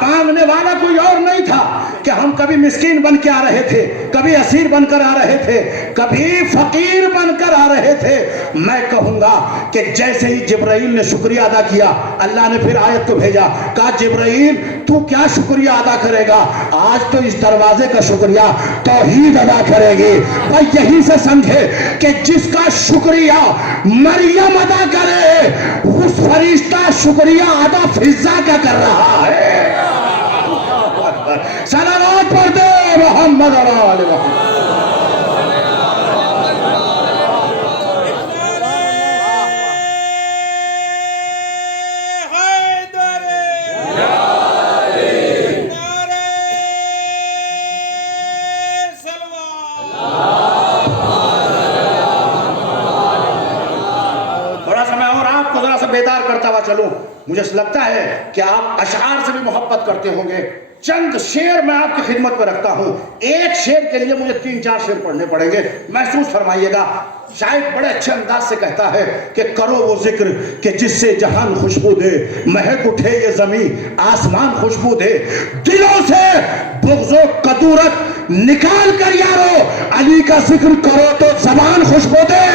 مانگنے والا کوئی اور نہیں تھا کہ ہم کبھی مسکین بن کے آ رہے تھے، کبھی اسیر بن کر آ رہے تھے، کبھی فقیر بن کر آ رہے تھے. میں کہوں گا کہ جیسے ہی جبرائیل نے شکریہ ادا کیا، اللہ نے پھر آیت کو بھیجا، کہا جبرائیل تو کیا شکریہ ادا کرے گا؟ آج تو اس دروازے کا شکریہ توحید ادا کرے گی. بھائی یہیں سے سمجھے کہ جس کا شکریہ مریم ادا کرے، اس فرشتہ شکریہ ادا فضہ کا کر رہا ہے. صلوات پڑھ دے محمد علیہ محمد. مرتبہ چلوں؟ مجھے لگتا ہے کہ آپ اشعار سے بھی محبت کرتے ہوں گے. چند شعر میں آپ کی خدمت میں رکھتا ہوں. ایک شعر کے لیے مجھے 3-4 شعر پڑھنے پڑیں گے, محسوس فرمائیے گا. شاعر بڑے اچھے انداز سے کہتا ہے کہ کرو وہ ذکر کہ جس سے جہان خوشبو دے, مہک اٹھے یہ زمین آسمان خوشبو دے, دلوں سے بغض و کدورت نکال کر یارو علی کا ذکر کرو تو زبان خوشبو دے.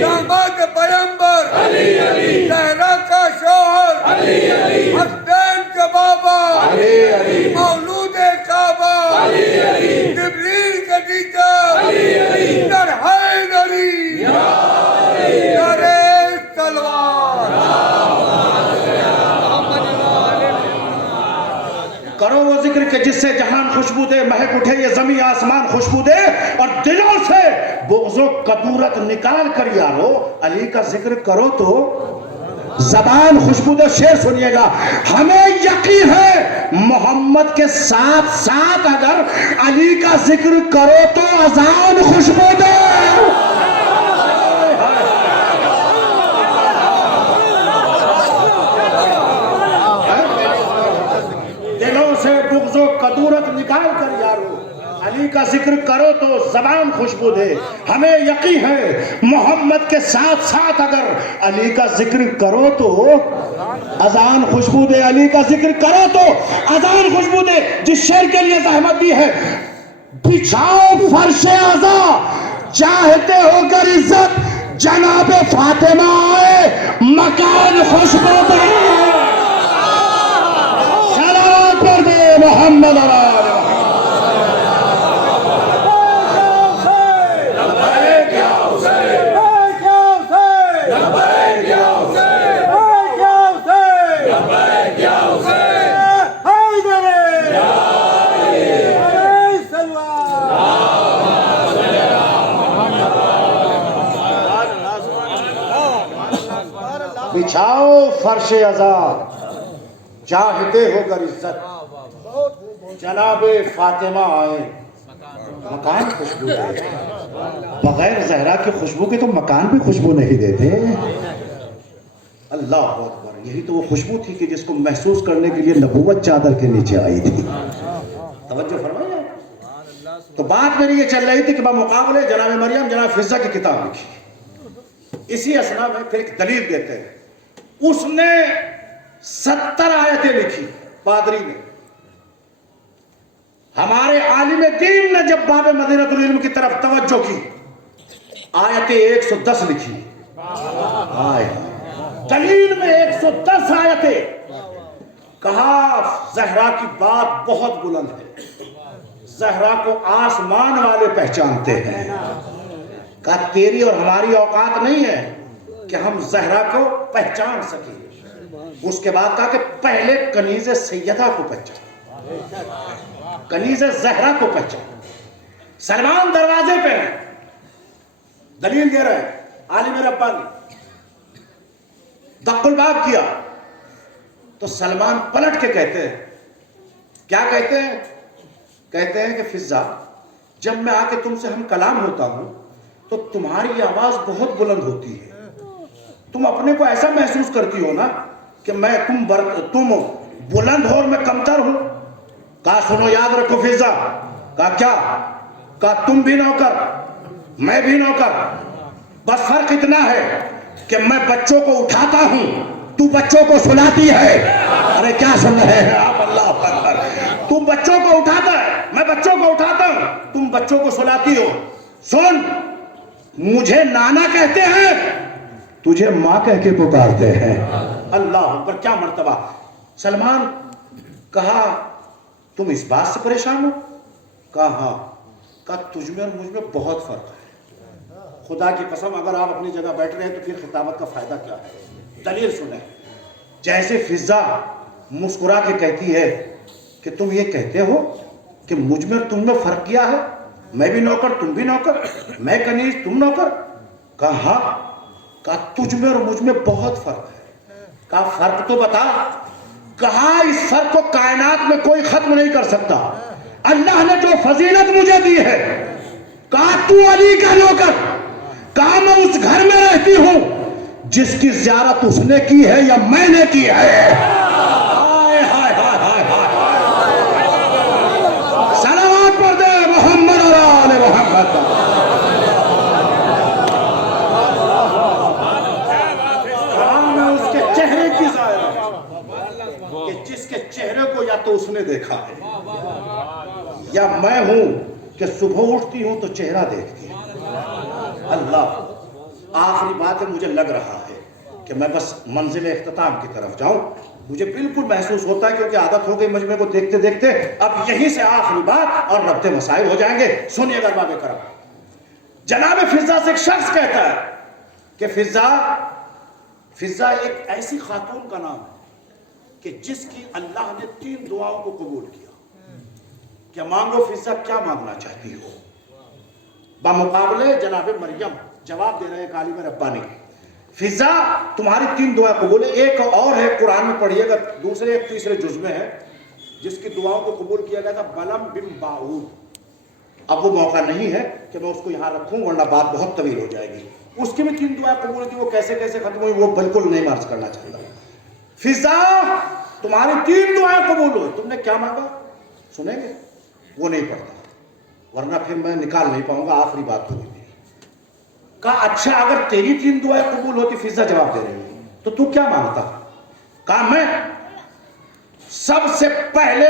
داماد پیمبر زہرا کا شوہر حسین کا بابا مولود کعبہ جبریل کا ٹیچر در حیدری در تلوار. کرو وہ ذکر کہ جس سے جہان خوشبو دے, مہک اٹھے یہ زمین آسمان خوشبو دے, اور دلوں سے بغض و کدورت نکال کر یارو علی کا ذکر کرو تو زبان خوشبو دے. شعر سنیے گا. ہمیں یقین ہے محمد کے ساتھ ساتھ اگر علی کا ذکر کرو تو اذان خوشبو دے. دلوں سے بغض و کدورت نکال کر یارو علی کا ذکر کرو تو زبان خوشبو دے. ہمیں یقین ہے محمد کے ساتھ ساتھ اگر علی کا ذکر کرو تو اذان خوشبو دے. علی کا ذکر کرو تو اذان خوشبو دے. جس شعر کے لیے زحمت دی ہے, بچھاؤ فرش عزا چاہتے ہو کر عزت, جناب فاطمہ آئے مکان خوشبو دے. سلام پر دے محمد علیہ. بچھاؤ فرش عزا چاہتے ہو کر عزت, جناب فاطمہ آئے مکان خوشبو دے. بغیر زہرا کی خوشبو کے تو مکان بھی خوشبو نہیں دیتے. اللہ اکبر. یہی تو وہ خوشبو تھی کہ جس کو محسوس کرنے کے لیے نبوت چادر کے نیچے آئی تھی. توجہ فرمائیے. تو بات میری یہ چل رہی تھی کہ بمقابلے جناب مریم جناب فضہ کی کتاب لکھی. اسی اسنا میں پھر ایک دلیل دیتے ہیں. اس نے 70 آیتیں لکھی پادری نے. ہمارے عالم دین نے جب باب مدینۃ العلم کی طرف توجہ کی, آیتیں 110 لکھی. دلیل میں 110 آیتیں. کہا زہرا کی بات بہت بلند ہے, زہرا کو آسمان والے پہچانتے ہیں. کہا تیری اور ہماری اوقات نہیں ہے کہ ہم زہرا کو پہچان سکیں. اس کے بعد کہا کہ پہلے کنیز سیدہ کو پہچان, کنیز زہرا کو پہچان. سلمان دروازے پہ ہیں, دلیل دے رہے ہیں عالم ربانی. دق الباب کیا تو سلمان پلٹ کے کہتے ہیں, کیا کہتے ہیں؟ کہتے ہیں کہ فضہ جب میں آ کے تم سے ہم کلام ہوتا ہوں تو تمہاری آواز بہت بلند ہوتی ہے. تم اپنے کو ایسا محسوس کرتی ہو نا کہ میں تم بلند ہو اور میں کمتر ہوں. کہا سنو یاد رکھو فضہ. کہا کیا؟ کہا تم بھی نوکر میں بھی نوکر, بس فرق اتنا ہے کہ میں بچوں کو اٹھاتا ہوں تو بچوں کو سلاتی ہے. ارے کیا سن رہے ہیں آپ؟ اللہ اکبر. تم بچوں کو اٹھاتا ہے, میں بچوں کو اٹھاتا ہوں, تم بچوں کو سلاتی ہو. سن, مجھے نانا کہتے ہیں, تجھے ماں کہہ کے پکارتے ہیں. اللہ اکبر. کیا مرتبہ. سلمان کہا تم اس بات سے پریشان ہو؟ کہا ہاں. کہا تجھ میں اور مجھ میں بہت فرق ہے. خدا کی قسم اگر آپ اپنی جگہ بیٹھ رہے ہیں تو پھر خطابت کا فائدہ کیا ہے؟ دلیل سنیں. جیسے فضہ مسکرا کے کہتی ہے کہ تم یہ کہتے ہو کہ مجھ میں اور تم میں فرق کیا ہے, میں بھی نوکر تم بھی نوکر, میں کنیز تم نوکر. کہا ہاں. کہا تجھ میں اور مجھ میں بہت فرق ہے. کہا فرق تو بتا. کہا اس فرق کو کائنات میں کوئی ختم نہیں کر سکتا. اللہ نے جو فضیلت مجھے دی ہے, کہا تو علی کا نوکر, کہا میں اس گھر میں رہتی ہوں جس کی زیارت اس نے کی ہے یا میں نے کی ہے. ہائے ہائے ہائے ہائے ہائے, صلوات پر دے محمد اور آل محمد. کہا میں اس کے چہرے کی زائرہ کہ جس کے چہرے کو یا تو اس نے دیکھا ہے یا میں ہوں کہ صبح اٹھتی ہوں تو چہرہ دیکھتی ہوں. اللہ, آخری بات ہے, مجھے لگ رہا ہے کہ میں بس منزل اختتام کی طرف جاؤں. مجھے بالکل محسوس ہوتا ہے کیونکہ عادت ہو گئی مجمع کو دیکھتے دیکھتے. اب یہیں سے آخری بات اور ربط مسائل ہو جائیں گے. سنیے گا باب کرم. جناب فضا سے ایک شخص کہتا ہے کہ فضا ایک ایسی خاتون کا نام ہے کہ جس کی اللہ نے 3 دعاؤں کو قبول کیا. کیا مانگو فضا, کیا مانگنا چاہتی ہو؟ بمقابلے جناب مریم جواب دے رہے ہیں عالم ربانی. فضا تمہاری 3 دعائیں قبول ہے. ایک اور ہے قرآن میں پڑھیے گا, دوسرے ایک تیسرے جز میں ہے, جس کی دعاؤں کو قبول کیا گیا تھا بلم بن باعود. اب وہ موقع نہیں ہے کہ میں اس کو یہاں رکھوں ورنہ بات بہت طویل ہو جائے گی. اس کی بھی 3 دعائیں قبول تھی, وہ کیسے کیسے ختم ہوئی وہ بالکل نہیں عرض کرنا چاہتا. فضا تمہاری 3 دعائیں قبول ہوئی, تم نے کیا مانگا سنیں گے. وہ نہیں پڑھتا ورنہ پھر میں نکال نہیں پاؤں گا, آخری بات ہوگی میری. کہا اچھا اگر تیری 3 دعائیں قبول ہوتی, فضا جواب دے رہی ہے, تو تو کیا مانگتا؟ کہا میں سب سے پہلے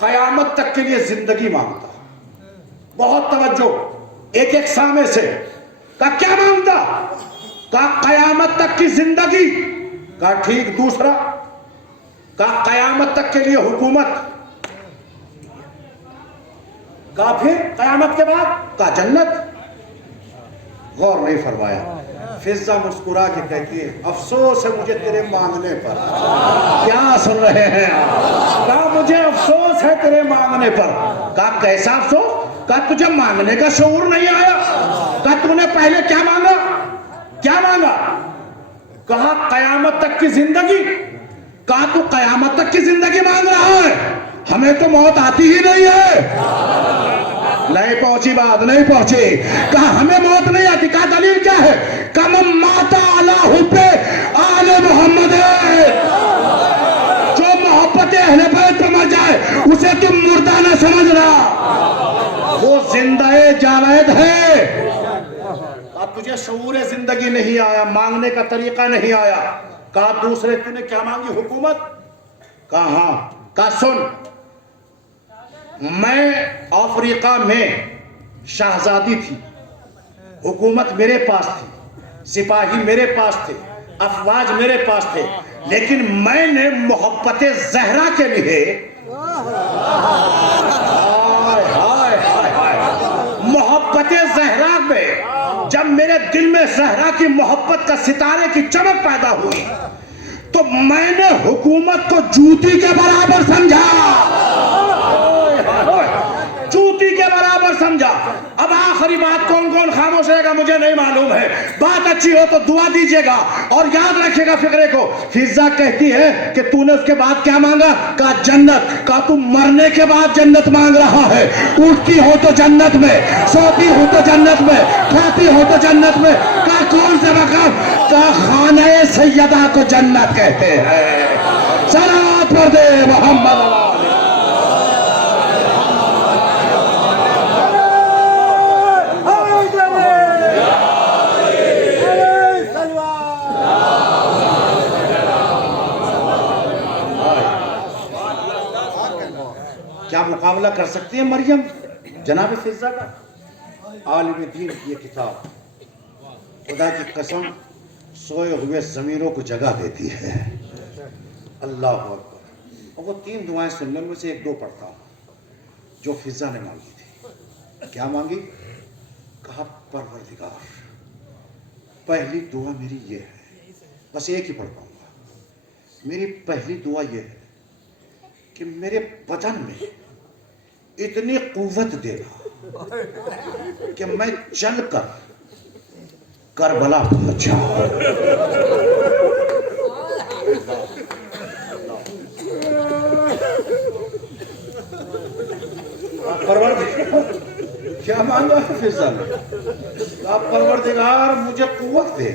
قیامت تک کے لیے زندگی مانگتا. بہت توجہ, ایک ایک سامنے سے. کہا کیا مانگتا؟ کہا قیامت تک کی زندگی. کہا ٹھیک. دوسرا؟ کہا قیامت تک کے لیے حکومت. کہا پھر قیامت کے بعد؟ کہا جنت. غور نہیں فرمایا. فضا مسکرا کے کہتی ہے افسوس ہے مجھے تیرے مانگنے پر. کیا سن رہے ہیں آپ؟ کہا مجھے افسوس ہے تیرے مانگنے پر. کہا کیسا افسوس؟ کہا تجھے مانگنے کا شعور نہیں آیا. کہا تو نے پہلے کیا مانگا؟ کیا مانگا؟ کہا قیامت تک کی زندگی. کہا تو قیامت تک کی زندگی مانگ رہا ہے, ہمیں تو موت آتی ہی نہیں ہے. نہیں پہنچی بات, نہیں پہنچی. کہا ہمیں موت نہیں آتی. کہا دلیل کیا ہے؟ کہا من مات علی حب آل محمد ہے, جو محبت اہل بیت پر مر جائے اسے تم مردہ نہ سمجھنا, وہ زندہ جاوید ہے. اب تجھے شعور زندگی نہیں آیا, مانگنے کا طریقہ نہیں آیا. کہا دوسرے تو نے کیا مانگی؟ حکومت. کہا ہاں. کہا سن, میں افریقہ میں شہزادی تھی, حکومت میرے پاس تھی, سپاہی میرے پاس تھے, افواج میرے پاس تھے, لیکن میں نے محبت زہرا کے لیے محبت زہرا میں جب میرے دل میں زہرا کی محبت کا ستارے کی چمک پیدا ہوئی تو میں نے حکومت کو جوتی کے برابر سمجھا. جوتی کے برابر سمجھا. اب آخری بات کون کون خاموش رہے گا مجھے نہیں معلوم ہے. بات اچھی ہو تو دعا دیجیے گا اور یاد رکھے گا فقرے کو. فضا کہتی ہے کہ تو نے اس کے بعد کیا مانگا؟ کہا جنت. کہا تو مرنے کے بعد جنت مانگ رہا ہے, اٹھتی ہو تو جنت میں, سوتی ہو تو جنت میں, کھاتی ہو تو جنت میں. کہا کون سے مقام؟ کہا خانہ سیدہ کو جنت کہتے ہیں. صلوات پر دے محمد. کیا مقابلہ کر سکتی ہے مریم جناب فضا کا؟ عالم دین کی یہ کتاب خدا کی قسم سوئے ہوئے ضمیروں کو جگہ دیتی ہے. اللہ اکبر. اور وہ 3 دعائیں سننے میں سے 1-2 پڑھتا ہوں جو فضا نے مانگی تھی. کیا مانگی؟ کہا پروردگار پہلی دعا میری یہ ہے, بس ایک ہی پڑھ پاؤں گا. میری پہلی دعا یہ ہے کہ میرے بدن میں اتنی قوت دینا کہ میں چل کر کربلا پہنچا. کیا مانگا ہے فضل؟ آپ پروردگار مجھے قوت دے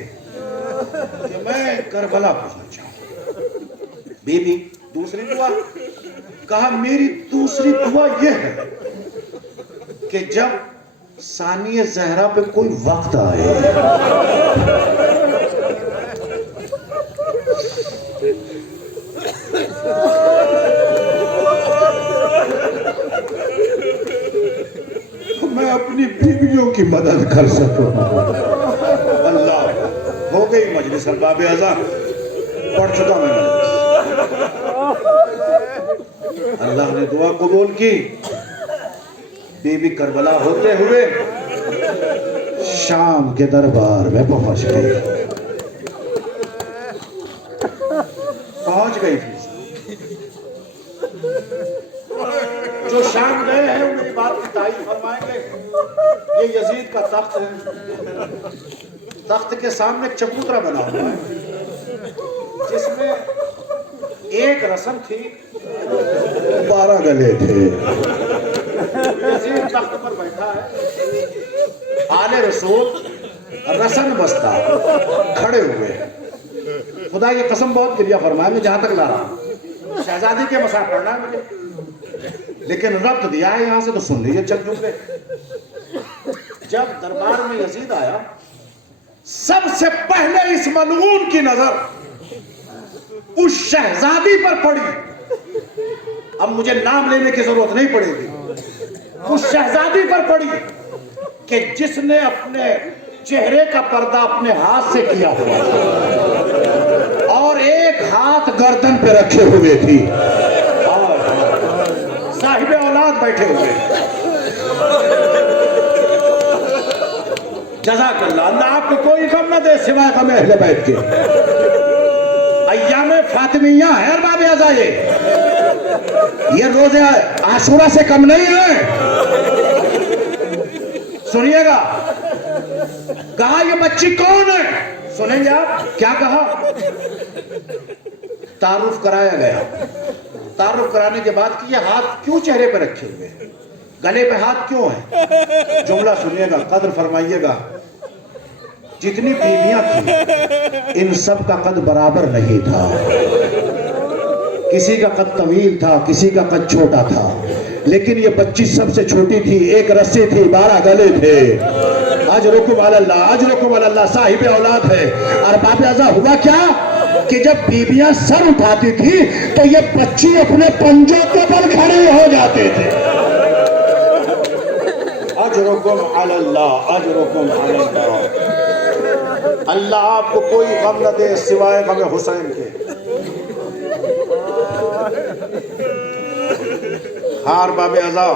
کہ میں کربلا پہنچ جاؤں. بی بی دوسری دعا کہا میری دوسری دعا یہ ہے کہ جب ثانیہ زہرا پہ کوئی وقت آئے تو میں اپنی بیویوں کی مدد کر سکوں. اللہ ہو گئی مجلس ارباب اعظم پڑھ چکا میں مجلس. اللہ نے دعا قبول کی. بی بی کربلا ہوتے ہوئے شام کے دربار میں پہنچ گئی. پہنچ گئی تھی. جو شام گئے ہیں وہ میری بات کی تائید فرمائیں گے. یہ یزید کا تخت ہے. تخت کے سامنے ایک چبوترا بنا ہوا ہے جس میں ایک رسم تھی 12 گلے تھے. یزید تخت پر بیٹھا ہے. آل رسول رسن بستہ کھڑے ہوئے. خدا یہ قسم بہت گریا فرمایا. میں جہاں تک لا رہا ہوں شہزادی کے مسائل پڑھنا ہے مجھے لیکن ربط دیا ہے یہاں سے تو سن لیجیے چل جملے. جب دربار میں یزید آیا سب سے پہلے اس ملعون کی نظر اس شہزادی پر پڑی. اب مجھے نام لینے کی ضرورت نہیں پڑے گی. اس شہزادی پر پڑی کہ جس نے اپنے چہرے کا پردہ اپنے ہاتھ سے کیا ہوا تھا اور ایک ہاتھ گردن پہ رکھے ہوئے تھی. صاحب اولاد بیٹھے ہوئے. جزاک اللہ. اللہ آپ کو کوئی غم نہ دے سوائے غم اہل بیت کے. ایام فاطمیہ ہے ارباب اعضاء. یہ روزے عاشورہ سے کم نہیں ہے. سنیے گا. کہا یہ بچی کون ہے؟ سنیں گے آپ کیا کہا؟ تعارف کرایا گیا. تعارف کرانے کے بعد کہ یہ ہاتھ کیوں چہرے پہ رکھے ہوئے ہیں, گلے پہ ہاتھ کیوں ہیں؟ جملہ سنیے گا, قدر فرمائیے گا. جتنی بیویاں تھیں ان سب کا قد برابر نہیں تھا. کسی کا قد طویل تھا, کسی کا قد چھوٹا تھا, لیکن یہ بچی سب سے چھوٹی تھی. ایک رسی تھی, 12 گلے تھے. اجرکم علی اللہ, اجرکم علی اللہ. صاحب اولاد ہے. ارباب اعضاء ہوا کیا کہ جب بیویاں سر اٹھاتی تھی تو یہ بچی اپنے پنجوں کے بل کھڑے ہو جاتے تھے. اجرکم علی اللہ, اجرکم علی اللہ. اللہ آپ کو کوئی غم نہ دے سوائے غم حسین کے. ہار باب اعضاء,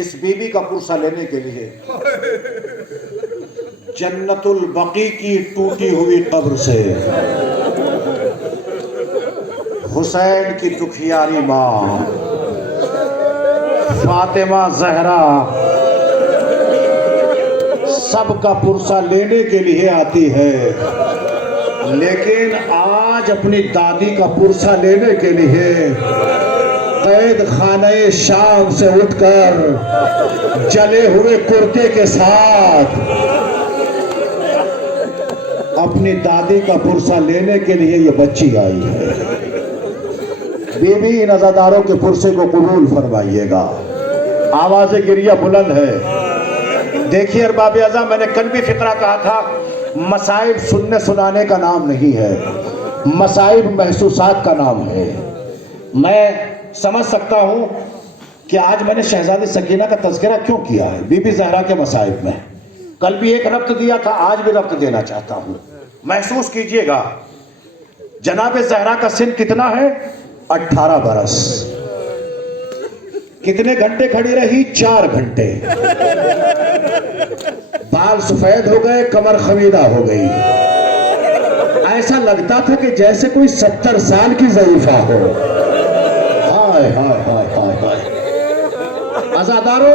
اس بی بی کا پرسہ لینے کے لیے جنت البقیع کی ٹوٹی ہوئی قبر سے حسین کی دکھیاری ماں فاطمہ زہرا سب کا پرسہ لینے کے لیے آتی ہے. لیکن آج اپنی دادی کا پرسہ لینے کے لیے قید خانہ شام سے اٹھ کر جلے ہوئے کرتے کے ساتھ اپنی دادی کا پرسہ لینے کے لیے یہ بچی آئی ہے. بی بی ان عزاداروں کے پرسے کو قبول فرمائیے گا. آواز گریہ بلند ہے. دیکھیے ارباب اعضاء, میں نے کل بھی فقرہ کہا تھا مصائب سننے سنانے کا نام نہیں ہے, مصائب محسوسات کا نام ہے. میں سمجھ سکتا ہوں کہ آج میں نے شہزادی سکینہ کا تذکرہ کیوں کیا ہے بی بی زہرا کے مصائب میں. کل بھی ایک ربط دیا تھا, آج بھی ربط دینا چاہتا ہوں. محسوس کیجئے گا. جناب زہرا کا سن کتنا ہے؟ 18 برس. کتنے گھنٹے کھڑی رہی؟ 4 گھنٹے. بال سفید ہو گئے, کمر خمیدہ ہو گئی. ایسا لگتا تھا کہ جیسے کوئی 70 سال کی ضعیفہ ہو. ہائے ہائے ہائے ہائے ہائے. عزادارو,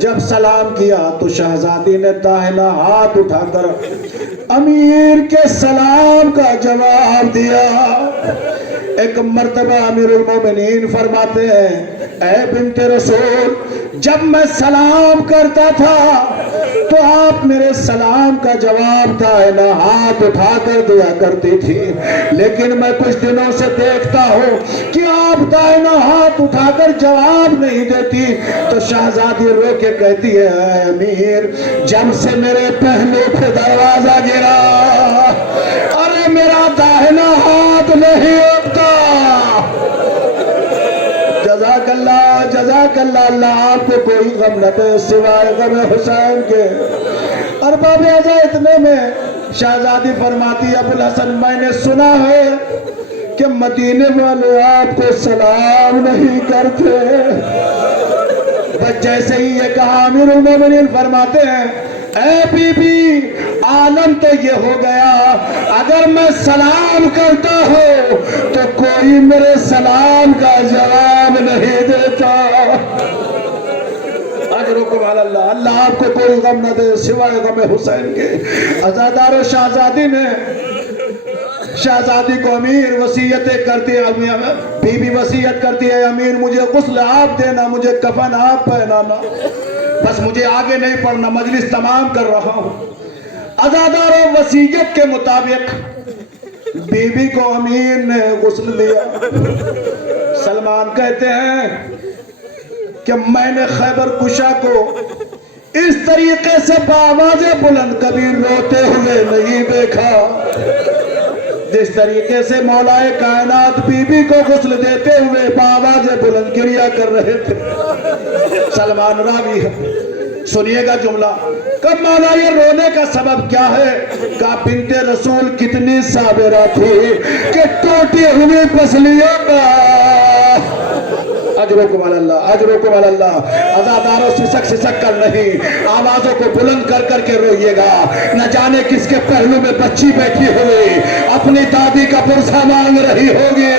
جب سلام کیا تو شہزادی نے داہنا ہاتھ اٹھا کر امیر کے سلام کا جواب دیا۔ ایک مرتبہ امیر المومنین فرماتے ہیں اے بنت رسول جب میں سلام کرتا تھا تو آپ میرے سلام کا جواب داہنا ہاتھ اٹھا کر دیا کرتی تھی، لیکن میں کچھ دنوں سے دیکھتا ہوں کہ آپ داہنا ہاتھ اٹھا کر جواب نہیں دیتی۔ تو شہزادی رو کے کہتی ہے اے امیر جب سے میرے پہلو پہ دروازہ گرا ارے میرا داہنا ہاتھ نہیں اٹھتا۔ جزاک اللہ، اللہ آپ کو کوئی غم نہ دے سوائے غم حسین کے۔ ارباب اعضاء اتنے میں شہزادی فرماتی ابوالحسن میں نے سنا ہے کہ مدینے والے آپ کو سلام نہیں کرتے۔ بس جیسے ہی یہ کہا امیر المومنین فرماتے ہیں اے بی بی عالم تو یہ ہو گیا اگر میں سلام کرتا ہوں تو کوئی میرے سلام کا جواب نہیں دیتا۔ اجرکم علی اللہ، اللہ آپ کو کوئی غم نہ دے سوائے غم حسین کے۔ عزادار و شہزادی نے شہزادی کو امیر وصیتیں کرتی ہے، بی بی وصیت کرتی ہے امیر مجھے غسل آپ دینا، مجھے کفن آپ پہنانا، بس مجھے آگے نہیں پڑھنا، مجلس تمام کر رہا ہوں۔ عزادار و وصیت کے مطابق بی بی کو امیر نے غسل دیا۔ سلمان کہتے ہیں کہ میں نے خیبر کشا کو اس طریقے سے بآواز بلند کبھی روتے ہوئے نہیں دیکھا جس طریقے سے مولائے کائنات بی بی کو غسل دیتے ہوئے بآواز بلند گریہ کر رہے تھے۔ سلمان راوی ہے، سنیے گا جملہ کب مولا یہ رونے کا سبب کیا ہے؟ کہا بنت رسول کتنی صابرہ تھی کہ ٹوٹی ہوئی پسلیوں کا اجرکم علی اللہ، اجرکم علی اللہ۔ عزاداروں سسک کر نہیں، آوازوں کو بلند کر کر کے روئیے گا۔ نہ جانے کس کے پہلو میں بچی بیٹھی ہوئی اپنی دادی کا پرسہ مانگ رہی ہوگی۔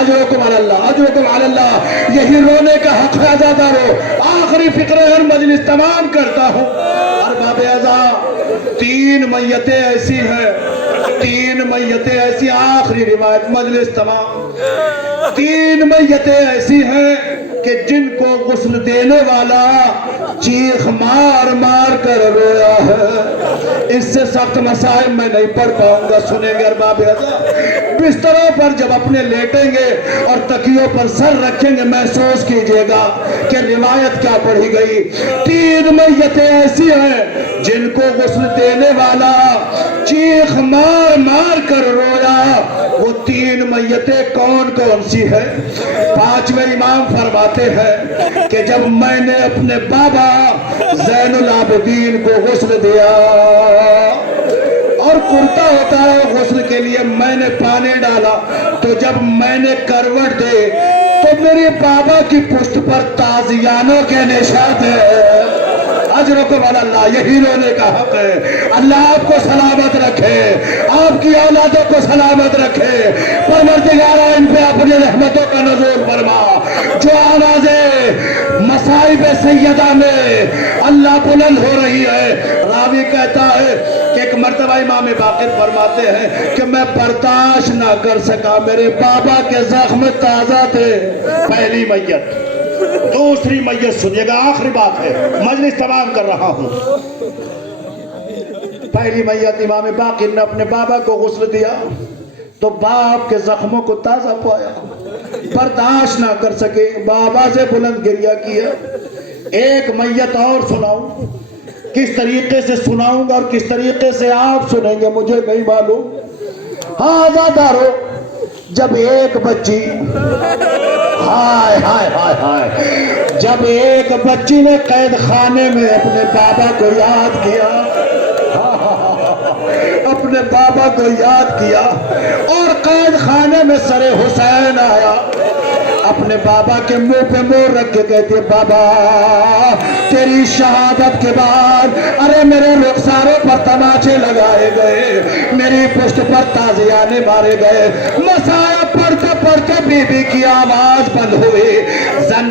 اجرکم علی اللہ، اجرکم علی اللہ۔ یہی رونے کا حق ہے عزاداروں۔ آخری فقرے ہر مجلس تمام کرتا ہوں۔ ارباب اعضاء تین میتیں ایسی ہیں، تین میتیں ایسی، آخری روایت مجلس تمام، تین میتیں ایسی ہیں کہ جن کو غسل دینے والا چیخ مار مار کر رویا ہے۔ اس سے سخت مسائل میں نہیں پڑھ پاؤں گا، سنیں گے ارباب اعضاء۔ بستروں پر جب اپنے لیٹیں گے اور تکیوں پر سر رکھیں گے محسوس کیجئے گا کہ روایت کیا پڑھی گئی۔ تین میتیں ایسی ہیں جن کو غسل دینے والا چیخ مار مار کر رویا۔ وہ تین میتیں کون کون سی ہے؟ پانچویں امام فرماتے ہیں کہ جب میں نے اپنے بابا زین العابدین کو غسل دیا اور کرتا ہوتا ہے غسل کے لیے میں نے پانی ڈالا تو جب میں نے کروٹ دے تو میرے بابا کی پشت پر تازیانوں کے نشان تھے۔ اجرکم علی اللہ، یہی رونے کا حق ہے۔ اللہ آپ کو سلامت رکھے، آپ کی اولادوں کو سلامت رکھے، پروردگارہ ان پہ اپنی رحمتوں کا نزول فرما۔ جو آوازیں مصائب سیدہ میں اللہ بلند ہو رہی ہے، راوی کہتا ہے کہ ایک مرتبہ امام باقر فرماتے ہیں کہ میں برداشت نہ کر سکا، میرے بابا کے زخم تازہ تھے۔ پہلی میت۔ دوسری میت سنیے گا، آخری بات ہے، مجلس تمام کر رہا ہوں۔ پہلی میت امام باقر نے اپنے بابا کو غسل دیا تو باپ کے زخموں کو تازہ پایا، برداشت نہ کر سکے، بابا سے بلند گریہ کیا۔ ایک میت اور سناؤں، کس طریقے سے سناؤں گا اور کس طریقے سے آپ سنیں گے مجھے نہیں معلوم۔ ہاں عزادارو، جب ایک بچی ہائے ہائے ہائے ہائے جب ایک بچی نے قید خانے میں اپنے بابا کو یاد کیا، اپنے بابا کو یاد کیا اور قید خانے میں سر حسین آیا، اپنے بابا کے منہ پہ منہ رکھ کے کہتے ہیں بابا تیری شہادت کے بعد ارے میرے رخساروں پر تماچے لگائے گئے، میری پشت پر تازیانے مارے گئے، مصائب پر پڑھتے پڑھتے بی بی کی آواز بند ہوئی.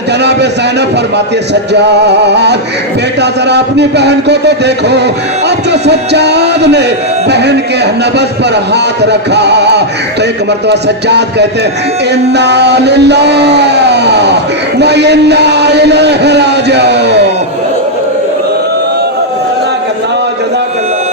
جناب زینب فرماتی ہے سجاد بیٹا ذرا اپنی بہن کو تو دیکھو. اب جو سجاد نے بہن کے نبض پر ہاتھ رکھا تو ایک مرتبہ سجاد کہتے ہیں انا للہ و انا الیہ راجعون. جزاک اللہ.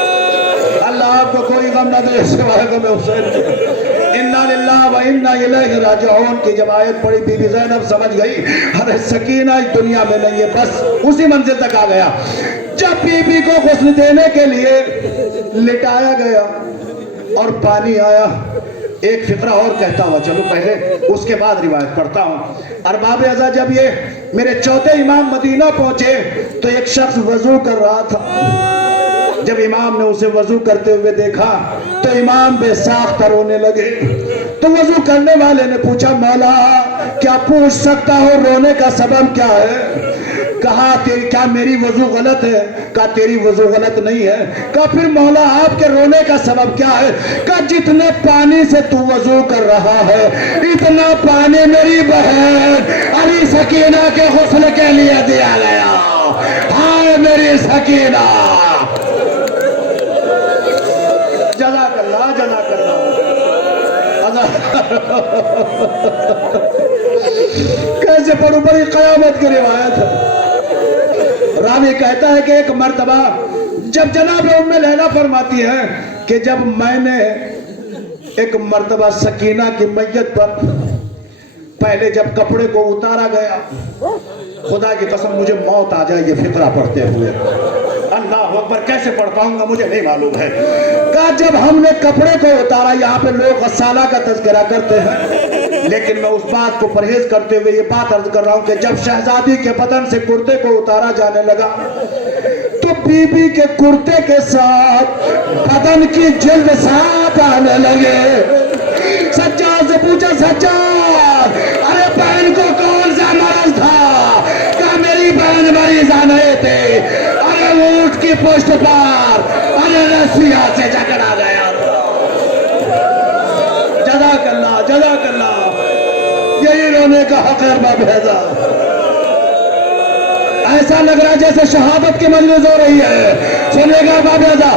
اللہ آپ کو کوئی غم نہ دے سوائے غم حسین کے. انا للہ و انا الیہ راجعون کی جب آیت پڑھی بی بی زینب سمجھ گئی ارے سکینہ اس دنیا میں نہیں ہے. بس اسی منزل تک آ گیا. جب بی بی کو غسل دینے کے لیے لٹایا گیا اور پانی آیا, ایک فقرہ اور کہتا ہوں, چلو پہلے اس کے بعد روایت پڑھتا ہوں. ارباب اعضاء جب یہ میرے چوتھے امام مدینہ پہنچے تو ایک شخص وضو کر رہا تھا. جب امام نے اسے وضو کرتے ہوئے دیکھا تو امام بے ساختہ رونے لگے. تو وضو کرنے والے نے پوچھا مولا کیا پوچھ سکتا ہو رونے کا سبب کیا ہے؟ کہا کیا میری وضو غلط ہے؟ کہا تیری وضو غلط نہیں ہے. کہا پھر مولا آپ کے رونے کا سبب کیا ہے؟ کہا جتنے پانی سے تو وضو کر رہا ہے اتنا پانی میری بہن علی سکینہ کے غسل کے لیے دیا گیا. ہائے میری سکینہ. جزاک اللہ جزاک اللہ. کیسے پڑھوں, بڑی قیامت کی روایت ہے. راوی کہتا ہے کہ ایک مرتبہ جب جناب ام لیلہ فرماتی ہے کہ جب میں نے ایک مرتبہ سکینہ کی میت پر پہلے جب کپڑے کو اتارا گیا, خدا کی قسم مجھے موت آ جائے یہ فقرہ پڑھتے ہوئے. اللہ اکبر, کیسے پڑھ پاؤں گا مجھے نہیں معلوم ہے. کہا جب ہم نے کپڑے کو اتارا, یہاں پہ لوگ غسالہ کا تذکرہ کرتے ہیں لیکن میں اس بات کو پرہیز کرتے ہوئے یہ بات عرض کر رہا ہوں کہ جب شہزادی کے بدن سے کرتے کو اتارا جانے لگا تو بی بی کے کرتے کے ساتھ بدن کی جلد ساتھ آنے لگے. سجاد سے پوچھا سجاد ارے بہن کو کون سا مرض تھا؟ کہا میری بہن مریضہ نہیں تھی, ارے اونٹ کی پشت پر ارے رسیہ سے جکڑا گیا. جزاک اللہ جزاک اللہ. یہی رونے کا حق ہے ارباب اعضاء. ایسا لگ رہا ہے جیسے شہادت کی مجلس ہو رہی ہے. سنیے گا ارباب اعضاء,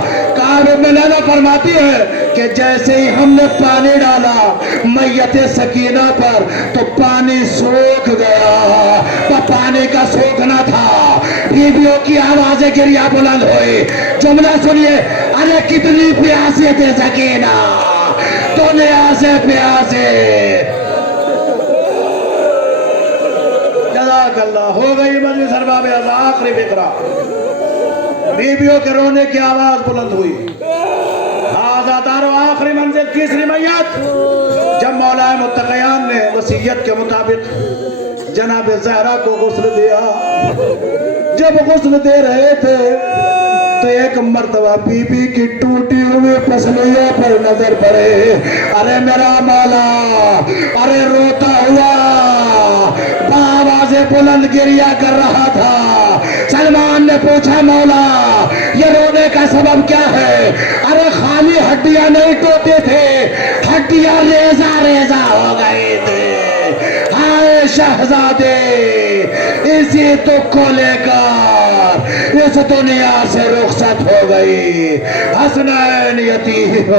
ام لیلہ فرماتی ہے کہ جیسے ہی ہم نے پانی ڈالا میت سکینہ پر تو پانی سوکھ گیا. تو پانی کا سوکھنا تھا. بیویوں کی آوازیں گریا بلند ہوئی. جملہ سنیے, ارے کتنی پیاسے تھے سکینہ, دنیا سے پیاسے. جزاک اللہ. ہو گئی مجلس ارباب اعضاء. آخری فقرہ, بیویوں کے رونے کی آواز بلند ہوئی. آخری منزل تیسری میت. جب مولا متقیان نے وصیت کے مطابق جناب زہرا کو غسل دیا, جب غسل دے رہے تھے تو ایک مرتبہ بی بی کی ٹوٹی ہوئی پسلیوں پر نظر پڑے. ارے میرا مولا, ارے روتا ہوا بآوازیں بلند گریہ کر رہا تھا. سلمان نے پوچھا مولا یہ رونے کا سبب کیا ہے؟ ارے خالی ہڈیاں نہیں ٹوٹے تھے, ہڈیاں ریزہ ریزہ ہو گئی تھی. ہائے شہزادے, اسی دکھ کو لے کر اس دنیا سے رخصت ہو گئی. حسنین یتیم